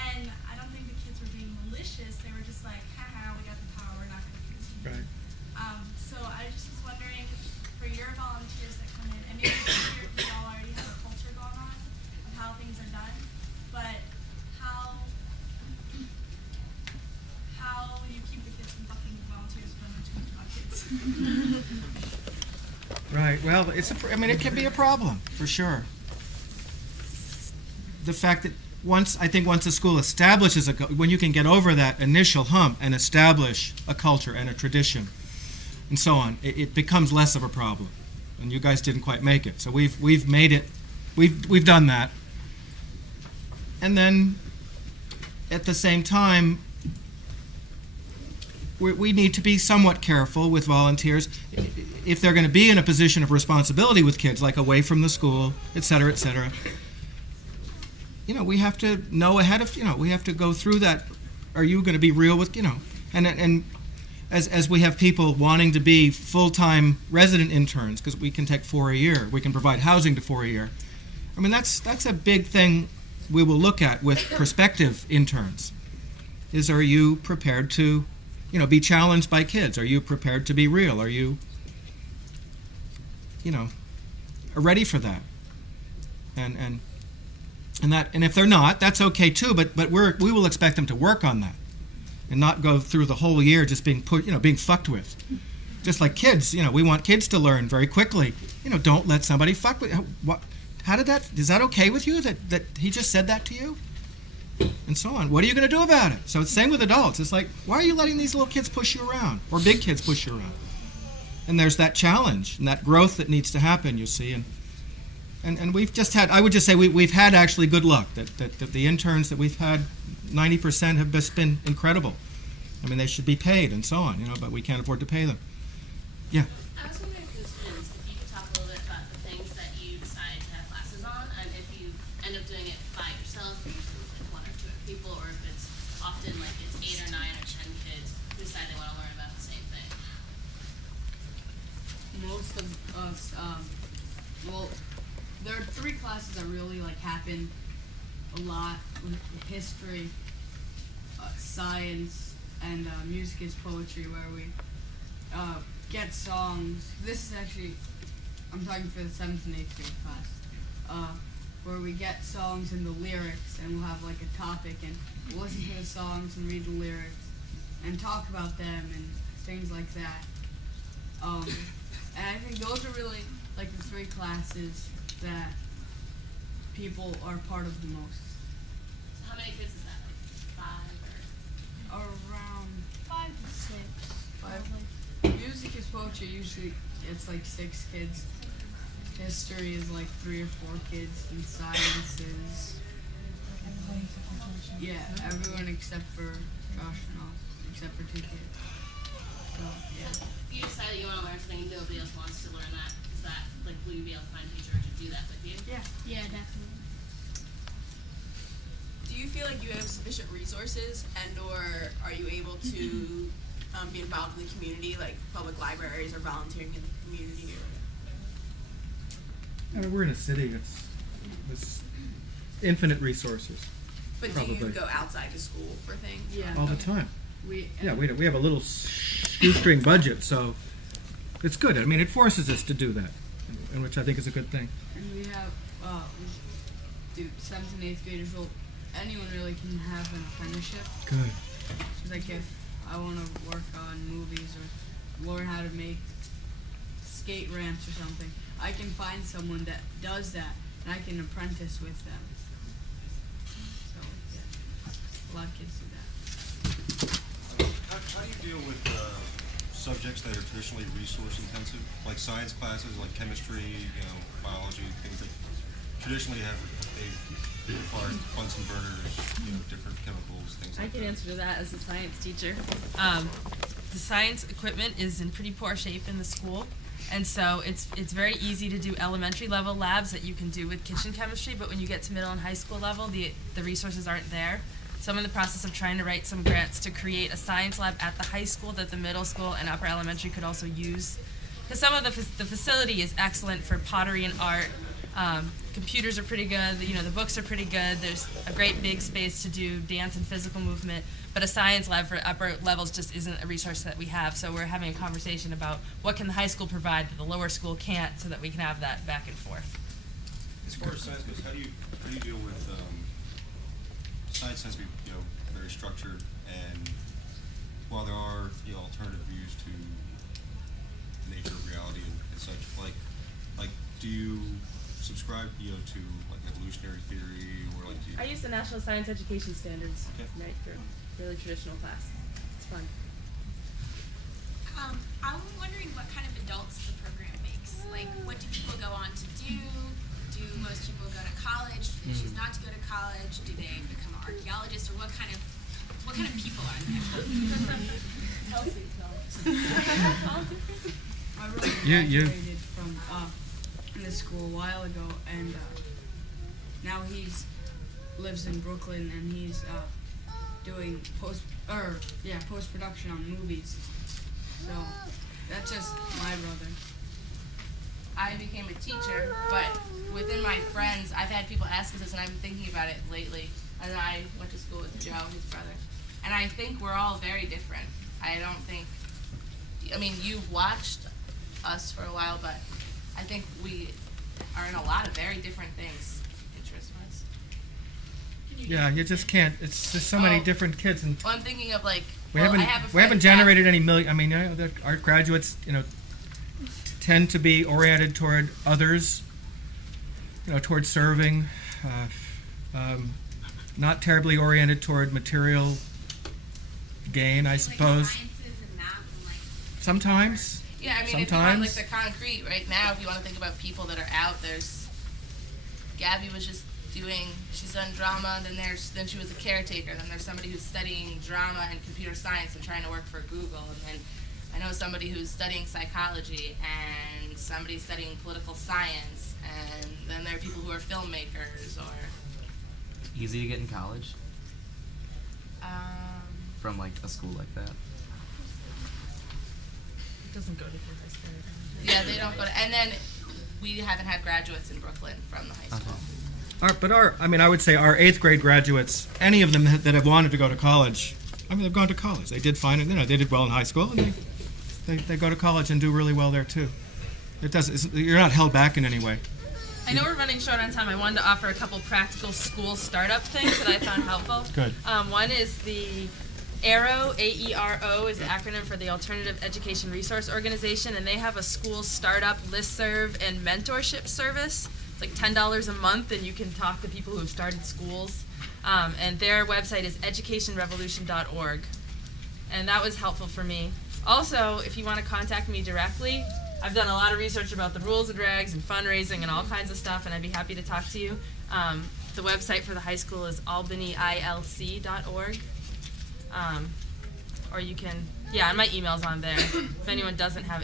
And I don't think the kids were being malicious. They were just like, haha, we got the power. We're not gonna continue. Right. So I just was wondering, for your volunteers that come in, and maybe you all already have a culture going on of how things are done, but how will you keep the kids from fucking with volunteers who don't know too much about kids? Right. Well, it can be a problem for sure. The fact that once a school establishes when you can get over that initial hump and establish a culture and a tradition and so on, it becomes less of a problem. And you guys didn't quite make it, so we've made it. We've done that. And then at the same time, we need to be somewhat careful with volunteers if they're going to be in a position of responsibility with kids, like away from the school, et cetera, et cetera. We have to know ahead of, we have to go through that. Are you going to be real with, and as we have people wanting to be full-time resident interns, because we can take 4 a year, we can provide housing to 4 a year. I mean, that's a big thing we will look at with prospective interns. Are you prepared to, be challenged by kids? Are you prepared to be real? Are you, ready for that? And if they're not, that's okay too. But we will expect them to work on that, and not go through the whole year just being being fucked with. Just like kids, we want kids to learn very quickly. Don't let somebody fuck with. What? How did that? Is that okay with you? That he just said that to you? And so on. What are you going to do about it? So it's the same with adults. It's like, why are you letting these little kids push you around, or big kids push you around? And there's that challenge and that growth that needs to happen. You see, and we've just had. I would just say we've had actually good luck. That the interns that we've had, 90% have just been incredible. I mean, they should be paid and so on, but we can't afford to pay them. Yeah. I was wondering for the students, if you could talk a little bit about the things that you decide to have classes on, and if you end up doing it by yourself or using 8 or 9 or 10 kids who decide they want to learn about the same thing? Most of us, well, there are 3 classes that really like happen a lot: history, science, and music is poetry, where we get songs. This is actually, I'm talking for the 7th and 8th grade class, where we get songs and the lyrics, and we'll have like a topic, and we'll listen to the songs and read the lyrics, and talk about them and things like that. And I think those are really like the 3 classes that people are part of the most. So how many kids is that? Like 5 or? Around 5 to 6. 5. Music is poetry. Usually it's like 6 kids. History is like 3 or 4 kids, and science is everyone except for Josh and us, except for 2 kids. So yeah. If you decide that you want to learn something and nobody else wants to learn that, is that like will you be able to find a teacher to do that with you? Yeah. Yeah, definitely. Do you feel like you have sufficient resources, and or are you able to be involved in the community, like public libraries or volunteering in the community? I mean, we're in a city. It's infinite resources. But probably. do you go outside to school for things? Yeah. All the time. We have a little shoestring budget, so it's good. I mean, it forces us to do that, and which I think is a good thing. And we have, we do 7th and 8th graders. Well, anyone really can have an apprenticeship. Good. So like if I want to work on movies or learn how to make skate ramps or something, I can find someone that does that, and I can apprentice with them. So yeah, a lot of kids do that. How do you deal with subjects that are traditionally resource intensive, like science classes, like chemistry, biology, things that traditionally they require Bunsen burners, different chemicals, things like that? I can answer to that as a science teacher. The science equipment is in pretty poor shape in the school, and so it's very easy to do elementary level labs that you can do with kitchen chemistry, but when you get to middle and high school level, the resources aren't there. So I'm in the process of trying to write some grants to create a science lab at the high school that the middle school and upper elementary could also use. Because some of the facility is excellent for pottery and art. Computers are pretty good, the books are pretty good. There's a great big space to do dance and physical movement, but a science lab for upper levels just isn't a resource that we have. So we're having a conversation about what can the high school provide that the lower school can't, so that we can have that back and forth. As far as science goes, how do you deal with science tends to be very structured, and while there are alternative views to the nature of reality and such, like do you subscribe to like evolutionary theory, or like I use the National Science Education Standards Okay. right through, really traditional class. It's fun. I'm wondering what kind of adults the program makes. Like, what do people go on to do? Do most people go to college? Do they choose not to go to college? Do they become an archaeologist? Or what kind of people are there? Healthy I really graduated from this school a while ago, and now he's lives in Brooklyn, and he's doing post-production on movies. So that's just my brother. I became a teacher, but within my friends, I've had people ask us this, and I've been thinking about it lately. And I went to school with Joe, his brother, and I think we're all very different. You've watched us for a while, but I think we are in a lot of very different things, interest-wise. Yeah, you just can't. It's just so many different kids, and Well, I'm thinking of we haven't generated any million. I mean, the art graduates, tend to be oriented toward others, toward serving, not terribly oriented toward material gain, I suppose. Sometimes. Yeah, I mean, if you want the concrete right now, if you want to think about people that are out, Gabby was just she's done drama, and then she was a caretaker, then there's somebody who's studying drama and computer science and trying to work for Google, and then I know somebody who's studying psychology, and somebody studying political science, and then there are people who are filmmakers or... Easy to get in college? from like a school like that? It doesn't go to your high school. Yeah, they don't go to, and then we haven't had graduates in Brooklyn from the high school. I would say our 8th grade graduates, any of them that have wanted to go to college, they've gone to college. They did fine, they did well in high school, and they go to college and do really well there too. You're not held back in any way. I know we're running short on time. I wanted to offer a couple practical school startup things that I found helpful. Good. One is the AERO, A-E-R-O, is the acronym for the Alternative Education Resource Organization, and they have a school startup listserv and mentorship service. It's like $10 a month, and you can talk to people who have started schools. And their website is educationrevolution.org. And that was helpful for me. Also, if you want to contact me directly, I've done a lot of research about the rules and regs and fundraising and all kinds of stuff, and I'd be happy to talk to you. The website for the high school is albanyilc.org. Or you can, and my email's on there. If anyone doesn't have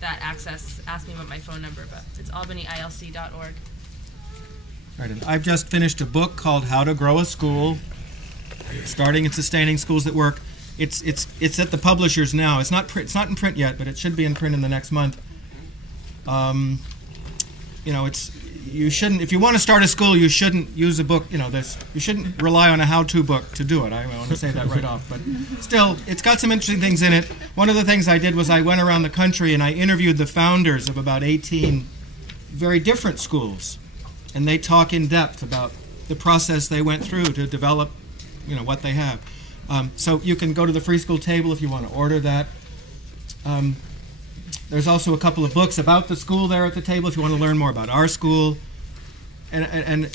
that access, ask me about my phone number, but it's albanyilc.org. Right, and I've just finished a book called How to Grow a School, Starting and Sustaining Schools That Work. It's at the publishers now. It's not in print yet, but it should be in print in the next month. You shouldn't, if you want to start a school, you shouldn't use a book, you shouldn't rely on a how-to book to do it. I want to say that right off, but still, it's got some interesting things in it. One of the things I did was I went around the country and I interviewed the founders of about 18 very different schools, and they talk in depth about the process they went through to develop, what they have. So you can go to the Free School table if you want to order that. There's also a couple of books about the school there at the table if you want to learn more about our school. And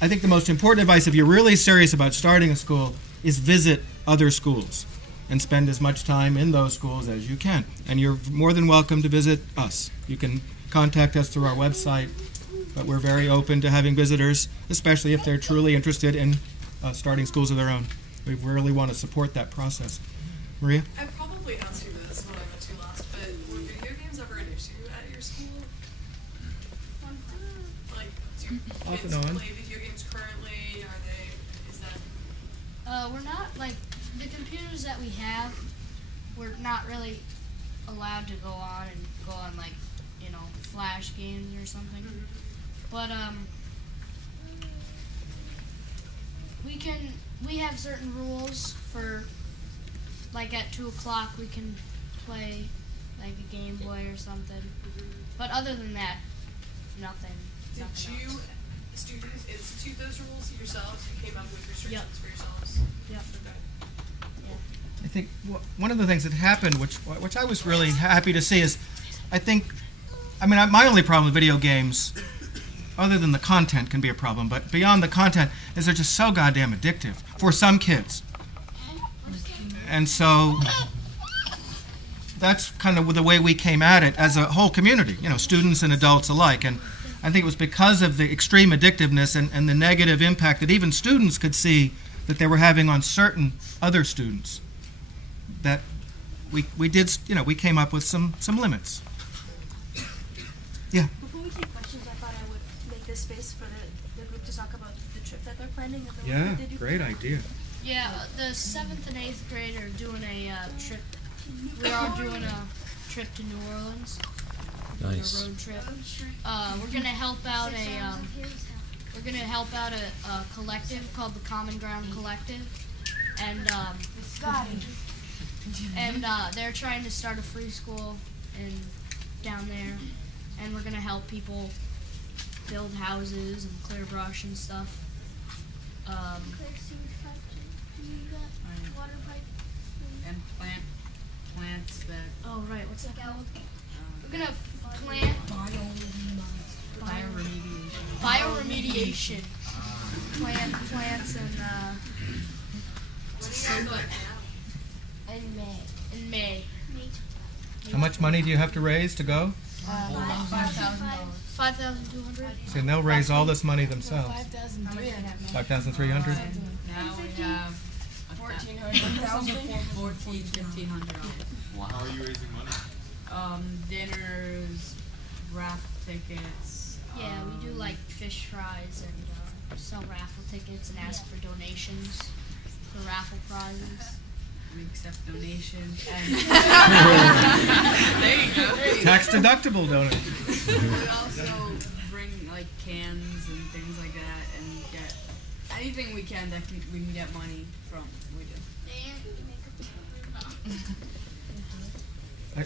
I think the most important advice, if you're really serious about starting a school, is visit other schools and spend as much time in those schools as you can. And you're more than welcome to visit us. You can contact us through our website, but we're very open to having visitors, especially if they're truly interested in starting schools of their own. We really want to support that process. Maria? I probably asked you this when I met you last, but were video games ever an issue at your school? Like, do kids play video games currently? Is that? We're not, the computers that we have, we're not really allowed to go on Flash games or something. But, we have certain rules for, at 2 o'clock we can play, a Game Boy or something. But other than that, nothing. Did you students institute those rules yourselves? You came up with restrictions for yourselves? Yep. Okay. I think one of the things that happened, which I was really happy to see, is my only problem with video games, other than the content can be a problem, but beyond the content, is they're just so goddamn addictive for some kids. And so that's kind of the way we came at it as a whole community, students and adults alike. And I think it was because of the extreme addictiveness and the negative impact that even students could see that they were having on certain other students that we came up with some limits. Yeah. Before we take questions, I thought I would make this space for the group to talk about the trip that they're planning. Yeah, great idea. Yeah, the 7th and 8th grade are doing a trip. We are doing a trip to New Orleans. Nice. A road trip. We're gonna help out a collective called the Common Ground Collective, and they're trying to start a free school down there, and we're gonna help people build houses and clear brush and stuff. Water pipe. And plants that. Oh right, what's that called? We're gonna plant bioremediation. Plant plants and in May. How much money do you have to raise to go? $5,200. See, and they'll raise all this money themselves. 5,300. $5,300? Now we have 1,500. Well, how are you raising money? Dinners, raffle tickets. Yeah, we do fish fries and sell raffle tickets and ask for donations. raffle prizes. We accept donations and There you go. Tax deductible donor. we also bring like cans and things like that and get anything we can that we can get money from. We do.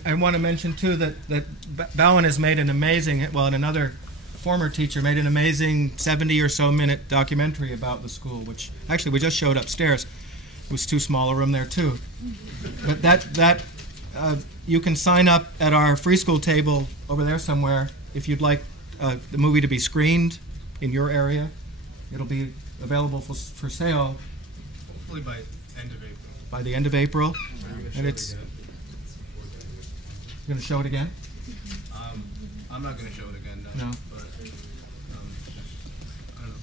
I want to mention too that Bowen has made an amazing, well, and another former teacher made an amazing 70 or so minute documentary about the school, which actually we just showed upstairs. It was too small a room there too. But that you can sign up at our free school table over there somewhere if you'd like the movie to be screened in your area. It'll be available for sale. Hopefully by end of April. By the end of April, and it's. You're going to show it again? I'm not going to show it again, No. But I don't know.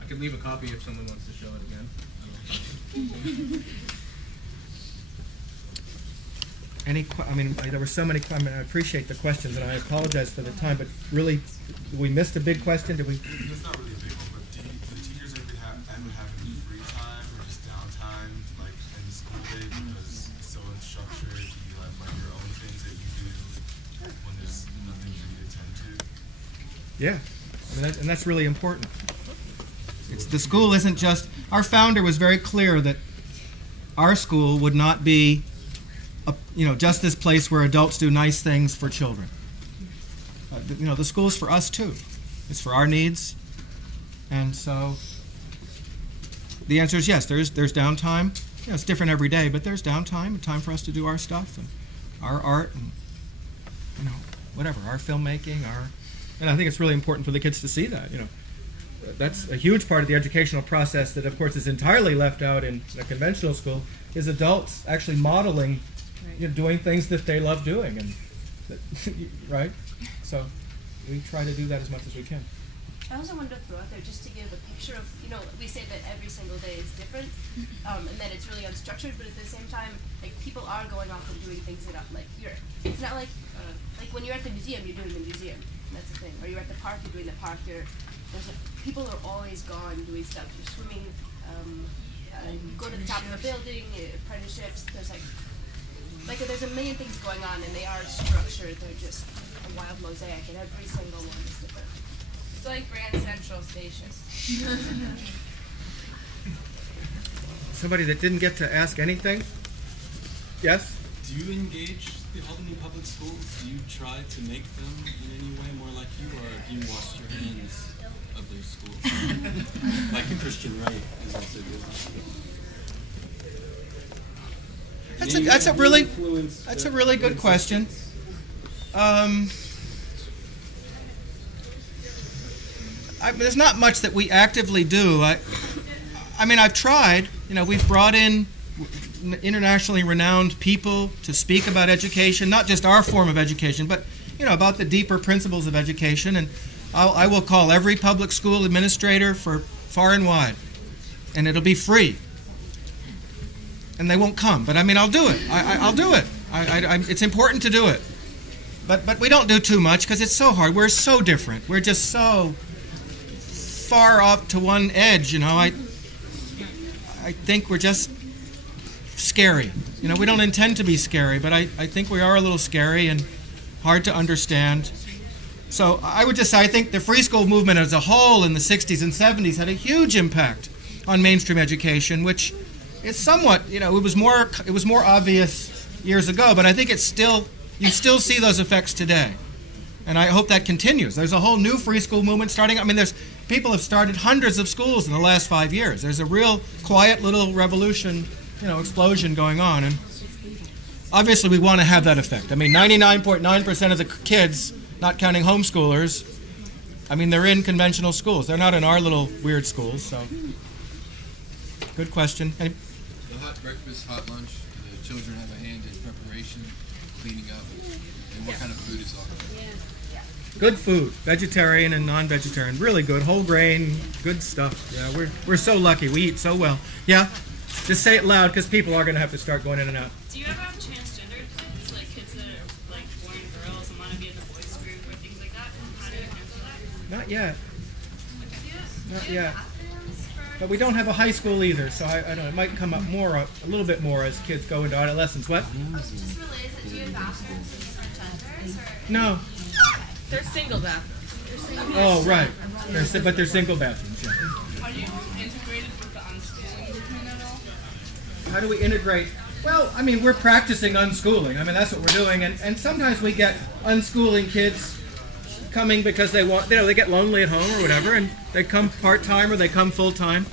I can leave a copy if someone wants to show it again. There were so many. I appreciate the questions, and I apologize for the time. But really, we missed a big question. Did we? It's not really a big one, but do the teachers ever have any free time or just downtime, like in the school day, because it's so unstructured? Do you have like your own things that you do when there's nothing for you to attend to? Yeah, and that's really important. The school isn't just. Our founder was very clear that our school would not be, just this place where adults do nice things for children. The school is for us too. It's for our needs, and so the answer is yes. There's downtime. It's different every day, but there's downtime, time for us to do our stuff and our art and whatever, our filmmaking, and I think it's really important for the kids to see that. That's a huge part of the educational process that, of course, is entirely left out in a conventional school, is adults actually modeling, doing things that they love doing, and right? So we try to do that as much as we can. I also wanted to throw out there just to give a picture of, we say that every single day is different, and that it's really unstructured, but at the same time, like, people are going off and doing things that, it's not like when you're at the museum, you're doing the museum, that's the thing, or you're at the park, you're doing the park, people are always gone doing stuff, you're swimming, go to the top of the building, apprenticeships, there's a million things going on, and they are structured, they're just a wild mosaic, and every single one is different. It's like Grand Central Station. Somebody that didn't get to ask anything? Yes? Do you engage the Albany Public Schools? Do you try to make them in any way more like you, or have you washed your hands of their schools? Like a Christian Wright is also good. That's a really good question. There's not much that we actively do. I've tried. We've brought in internationally renowned people to speak about education, not just our form of education, but about the deeper principles of education. And I will call every public school administrator for far and wide, and it'll be free. And they won't come, but I'll do it. I'll do it. It's important to do it. But we don't do too much because it's so hard. We're so different. We're just so far up to one edge. I think we're just scary. We don't intend to be scary, but I think we are a little scary and hard to understand. So I would just say I think the free school movement as a whole in the 60s and 70s had a huge impact on mainstream education, which is somewhat, it was more obvious years ago, but I think you still see those effects today. And I hope that continues. There's a whole new free school movement starting. People have started hundreds of schools in the last 5 years. There's a real quiet little revolution, explosion going on. And obviously we want to have that effect. 99.9% of the kids, not counting homeschoolers, they're in conventional schools. They're not in our little weird schools. So, good question. The hot breakfast, hot lunch, the children have a hand in preparation, cleaning up, and what kind of food is offered? Good food, vegetarian and non-vegetarian, really good, whole grain, good stuff. Yeah, we're so lucky. We eat so well. Yeah, just say it loud because people are going to have to start going in and out. Do you ever have transgender kids, like kids that are born girls and want to be in the boys group or things like that? How do you handle that? Not yet. Not yet. But we don't have a high school either, so I don't know, it might come up more, a little bit more as kids go into adolescence. What? Just related, do you have bathrooms in different genders? Or? No. They're single bathrooms. Oh, right. But they're single bathrooms, yeah. Are you integrated with the unschooling movement at all? How do we integrate? Well, I mean, we're practicing unschooling. I mean, that's what we're doing. And sometimes we get unschooling kids coming because they want, they get lonely at home or whatever, and they come part-time or they come full-time.